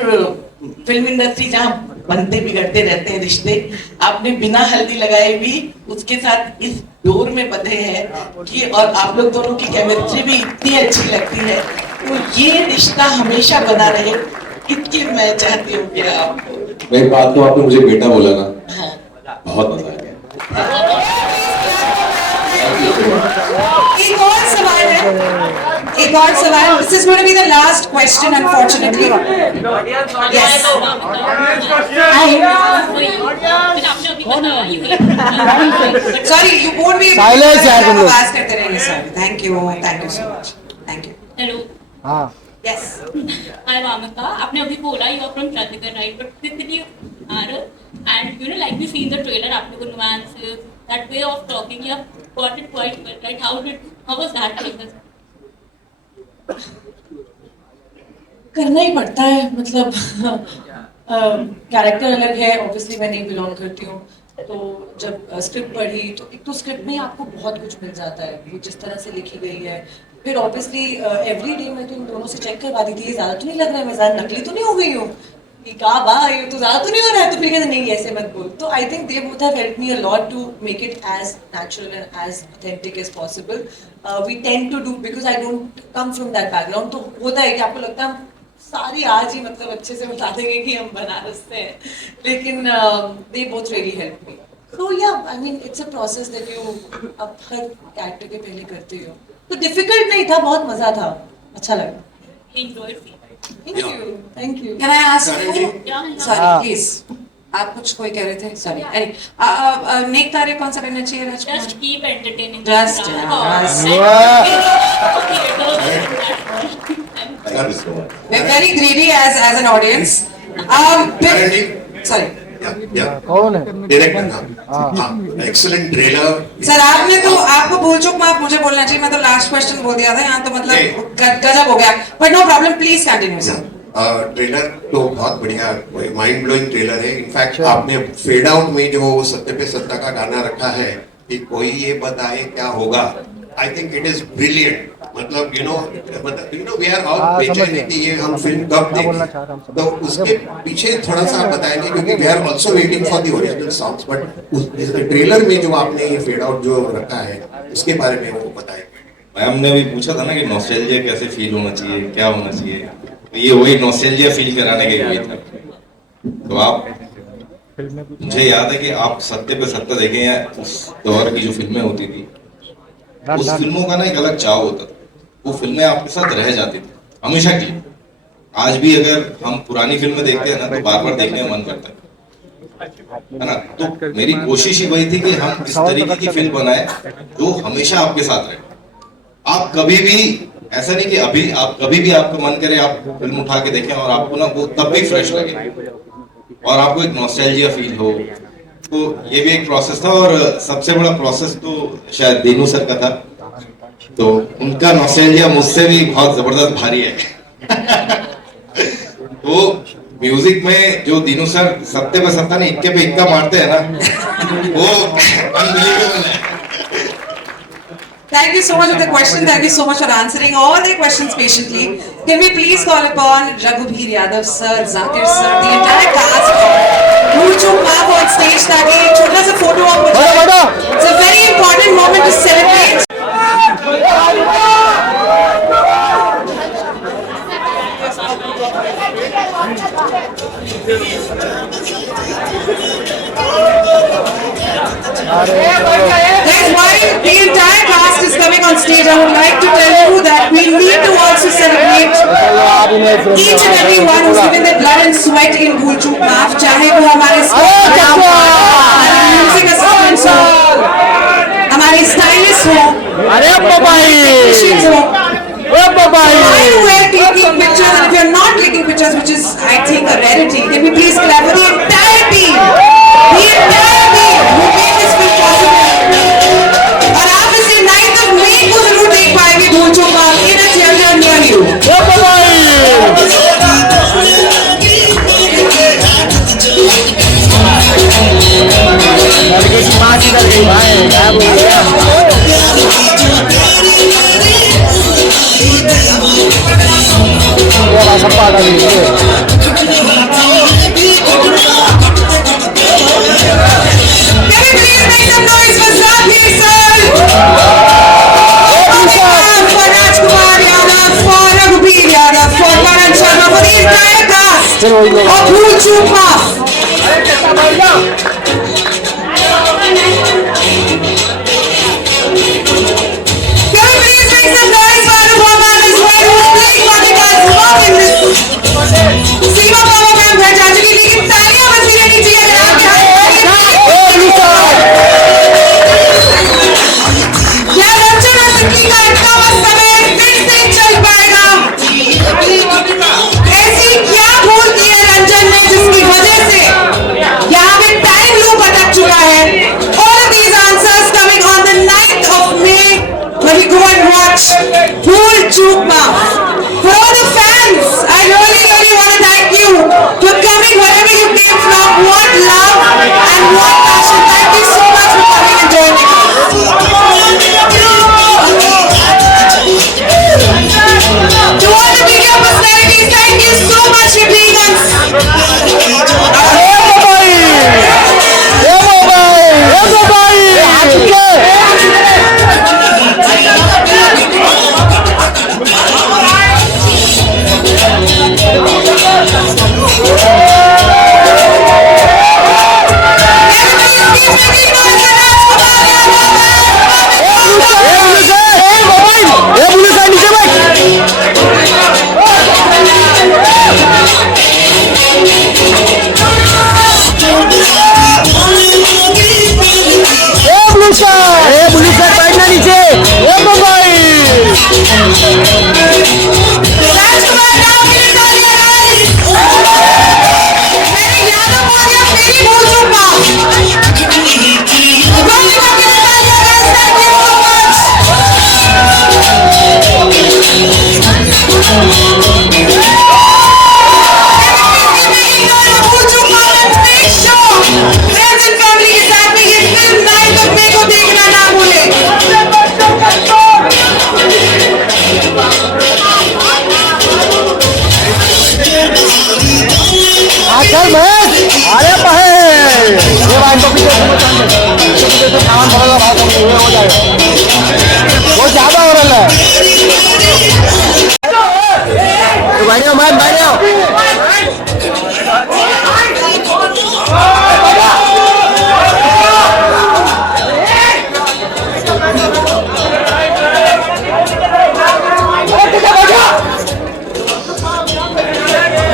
फिल्म इंडस्ट्री जहाँ बनते बिगड़ते रहते हैं रिश्ते, आपने बिना हल्दी लगाए भी उसके साथ इस डोर में बंधे हैं कि, और आप लोग दोनों की केमिस्ट्री भी इतनी अच्छी लगती है, तो ये रिश्ता हमेशा बना रहे, इसकी मैं चाहती हूँ कि आपको। एक बात तो आपने मुझे बेटा बोला ना, बहुत मजा आया। एक और सवाल है, एक और सवाल। This is going to be the last question, unfortunately. Yes. Sorry, you won't be. Silence यार तुम लोग। आवाज करते रहेंगे sir. Thank you so much. Thank you. Hello. हाँ। Yes. Hi Mamata. आपने अभी बोला you are from Chandigarh, right? But physically are, and like we see in the trailer, आपने को nuances, that way of talking, you have got it quite well, right? How was that process? करना ही पड़ता है, मतलब character अलग है, obviously मैं नहीं बिलोंग करती हूँ, तो जब स्क्रिप्ट पढ़ी तो एक तो स्क्रिप्ट में आपको बहुत कुछ मिल जाता है, वो जिस तरह से लिखी गई है। फिर ऑब्वियसली एवरी डे मैं तो इन दोनों से चेक करवा दी थी, ज़्यादा तो नहीं लग रहा है, मैं ज़्यादा नकली तो नहीं हो गई हूँ, कहा बा ये तो ज़्यादा तो नहीं हो रहा है, तो फिर कहते नहीं ऐसे मत बोल। तो I think they both have helped me a lot to make it as natural and as authentic as possible. We tend to do, because I don't come from that background, तो होता है कि आपको लगता है सारी आज ही मतलब अच्छे से बता देंगे कि हम बनारस से हैं, लेकिन they both really help me. So yeah I mean it's a process that you अब हर कैरेक्टर के पहले करते हो, तो डिफिकल्ट नहीं था, बहुत मजा था, अच्छा लगा। Thank you. Can I ask you? Sorry, please. आप कुछ कोई कह रहे थे? Sorry. अरे नेक तारे कौन सा करना चाहिए राजकुमार? Just keep entertaining. Just. We're very greedy as an audience. Sorry. कौन है? डायरेक्टर। हाँ, एक्सीलेंट ट्रेलर। सर आपने तो आपको भूल चूक माफ मुझे बोलना चाहिए, मैं तो लास्ट क्वेश्चन बोल दिया था, यहाँ तो मतलब गजब हो गया, but no problem, please continue sir. Trailer तो बहुत बढ़िया, माइंड ब्लोइंग ट्रेलर है। इनफैक्ट आपने फेड आउट में जो सत्य पे सत्ता का गाना रखा है कि कोई ये बताए क्या होगा, I think it is brilliant. मतलब you know we are all बेचैन कि ये हम फिल्म कब देखें, तो उसके पीछे थोड़ा सा बताएंगे, क्योंकि we are also waiting for the original songs, but उस ट्रेलर में जो आपने ये फेड आउट जो रखा है उसके बारे में वो बताएंगे। मैम ने अभी पूछा था ना कि नॉस्टैल्जिया कैसे फील होना चाहिए, क्या होना चाहिए, तो ये वही नॉस्टैल्जिया फील कराने के लिए था। तो आप, मुझे याद है कि आप सत्य पे सत्ता देखे हैं, उस दौर की जो फिल्में होती थी, उस फिल्मों का ना एक अलग चाव होता था, वो फिल्में आपके साथ रह जाती थी हमेशा के लिए। आज भी अगर हम पुरानी फिल्में देखते हैं ना तो बार बार देखने का मन करता है ना। तो मेरी कोशिश ही वही थी कि हम इस तरीके की फिल्म बनाए जो हमेशा आपके साथ रहे। आप कभी भी ऐसा नहीं कि अभी आप कभी भी आपको मन करे आप फिल्म उठा के देखें और आपको ना वो तब भी फ्रेश लगे और आपको एक नॉस्टैल्जिया फील हो। तो ये भी एक प्रोसेस था, और सबसे बड़ा प्रोसेस तो शायद दीनू सर का था, तो उनका नॉस्टैल्जिया मुझसे भी बहुत जबरदस्त भारी है। तो म्यूजिक में जो दीनू सर सत्ते पे सत्ता नहीं इक्के पे इक्का मारते हैं ना, वो अनबिलीवेबल है। Thank you so much for the question. Thank you so much for answering all the questions patiently. Can we please call upon Raghubir Yadav sir, Zakir sir, the entire cast, Bhool Chook Maaf on stage ताकि एक छोटा सा photo op हो जाए. It's a very important moment to celebrate. Guys, while the entire cast is coming on stage, I would like to tell you that we need to also celebrate each and every one who's given their blood and sweat in Bhool Chook Maaf, चाहे वो हमारे music assistants हो, हमारे stylist हो, technicians हो, while we're clicking pictures, and if you're not clicking pictures, which is I think a rarity, can we please clap for the entire team? The entire team who made this film possible. और आप इसे 9th of May को जरूर देख पाएंगे Bhool Chook Maaf in a theater near you. और Bhool Chook Maaf. Can we please make some noise for Anupam ma'am as well, who's playing bodyguards along in this. Seema Baba ma'am घर जा चुकी, लेकिन तालियां बजती रहनी चाहिए अगर आपके क्या रंजन हसकी का इतना मस्त समय फिर से चल पाएगा? ऐसी क्या भूल की है रंजन ने जिसकी वजह से यहाँ पे टाइम लूप अटक चुका है? All of these answers coming on the 9th of May when we go and watch Bhool Chook Maaf. For all the fans, I really want to thank you for coming wherever you came from. What love and what passion. Thank you so much for coming and joining us. To all the media personalities, thank you so much for being us. बैठो मत बैठो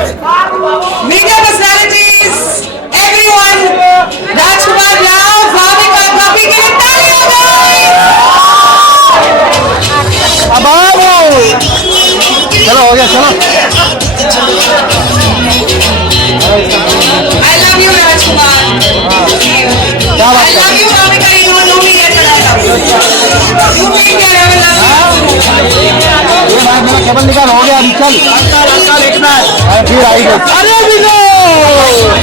Media personalities, everyone, Rajkumar Rao, Bhavika, Bhavi के लिए तालियां अब आओ चलो हो गया चलो I love you, Rajkumar. क्या I बात कर love you, Bhavika. You don't know me yet, but I love you. You make me I love you. ये भाई मेरा केबल निकाल हो गया अभी चल देखना है फिर आई गई अरे विनो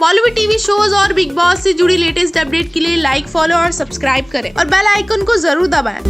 बॉलीवुड टीवी शोज और बिग बॉस से जुड़ी लेटेस्ट अपडेट के लिए लाइक, फॉलो और सब्सक्राइब करें और बेल आइकन को जरूर दबाएं।